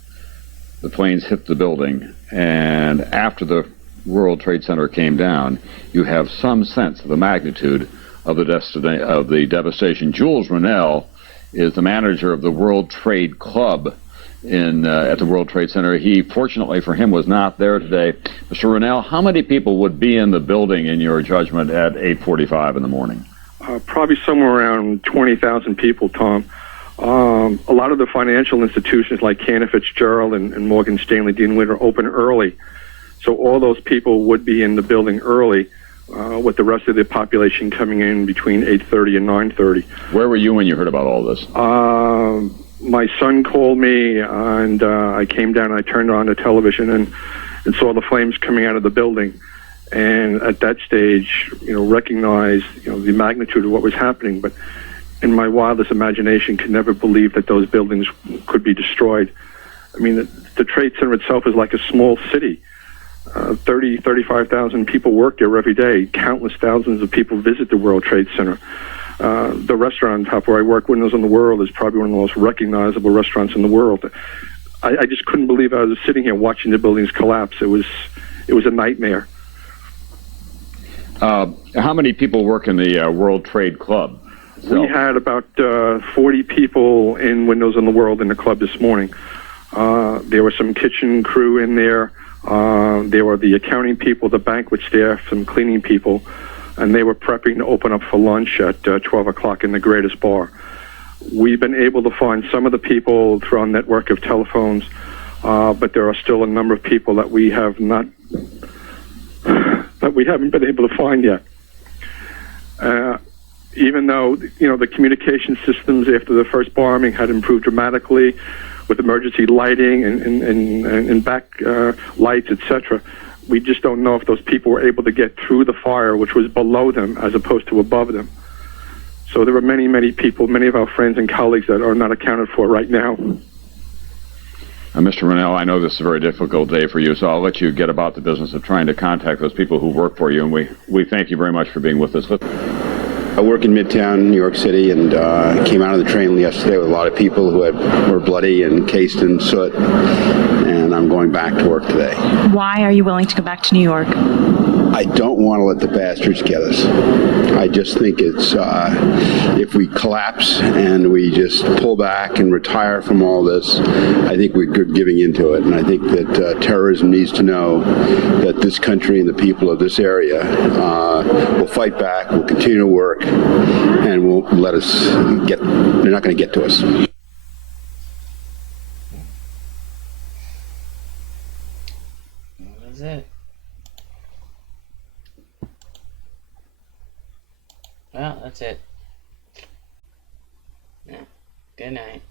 the planes hit the building and after the World Trade Center came down, you have some sense of the magnitude of the devastation. Jules Rennell is the manager of the World Trade Club at the World Trade Center. He, fortunately for him, was not there today. Mr. Rennell, how many people would be in the building, in your judgment, at 8:45 in the morning? Probably somewhere around 20,000 people, Tom. A lot of the financial institutions like Cantor Fitzgerald and Morgan Stanley Dean Witter open early. So all those people would be in the building early, with the rest of the population coming in between 8:30 and 9:30. Where were you when you heard about all this? My son called me, and I came down and I turned on the television and saw the flames coming out of the building. And at that stage, recognized, the magnitude of what was happening. But in my wildest imagination, could never believe that those buildings could be destroyed. I mean, the Trade Center itself is like a small city. 35,000 people work there every day. Countless thousands of people visit the World Trade Center. The restaurant on top where I work, Windows on the World, is probably one of the most recognizable restaurants in the world. I just couldn't believe I was sitting here watching the buildings collapse. It was a nightmare. How many people work in the World Trade Club? We had about 40 people in Windows on the World in the club this morning. There was some kitchen crew in there. There were the accounting people, the banquet staff, some cleaning people, and they were prepping to open up for lunch at 12 o'clock in the greatest bar. We've been able to find some of the people through our network of telephones, but there are still a number of people that we haven't been able to find yet. Even though, the communication systems after the first bombing had improved dramatically with emergency lighting and back lights, etc., we just don't know if those people were able to get through the fire, which was below them as opposed to above them. So there are many, many people, many of our friends and colleagues that are not accounted for right now. Mr. Rennell, I know this is a very difficult day for you, so I'll let you get about the business of trying to contact those people who work for you, and we thank you very much for being with us. I work in Midtown, New York City, and came out of the train yesterday with a lot of people who were bloody and encased in soot, and I'm going back to work today. Why are you willing to go back to New York? I don't want to let the bastards get us. I just think it's, if we collapse and we just pull back and retire from all this, I think we're giving into it. And I think that terrorism needs to know that this country and the people of this area will fight back, will continue to work, and won't let us they're not going to get to us. That's it. Well, that's it. Yeah. Good night.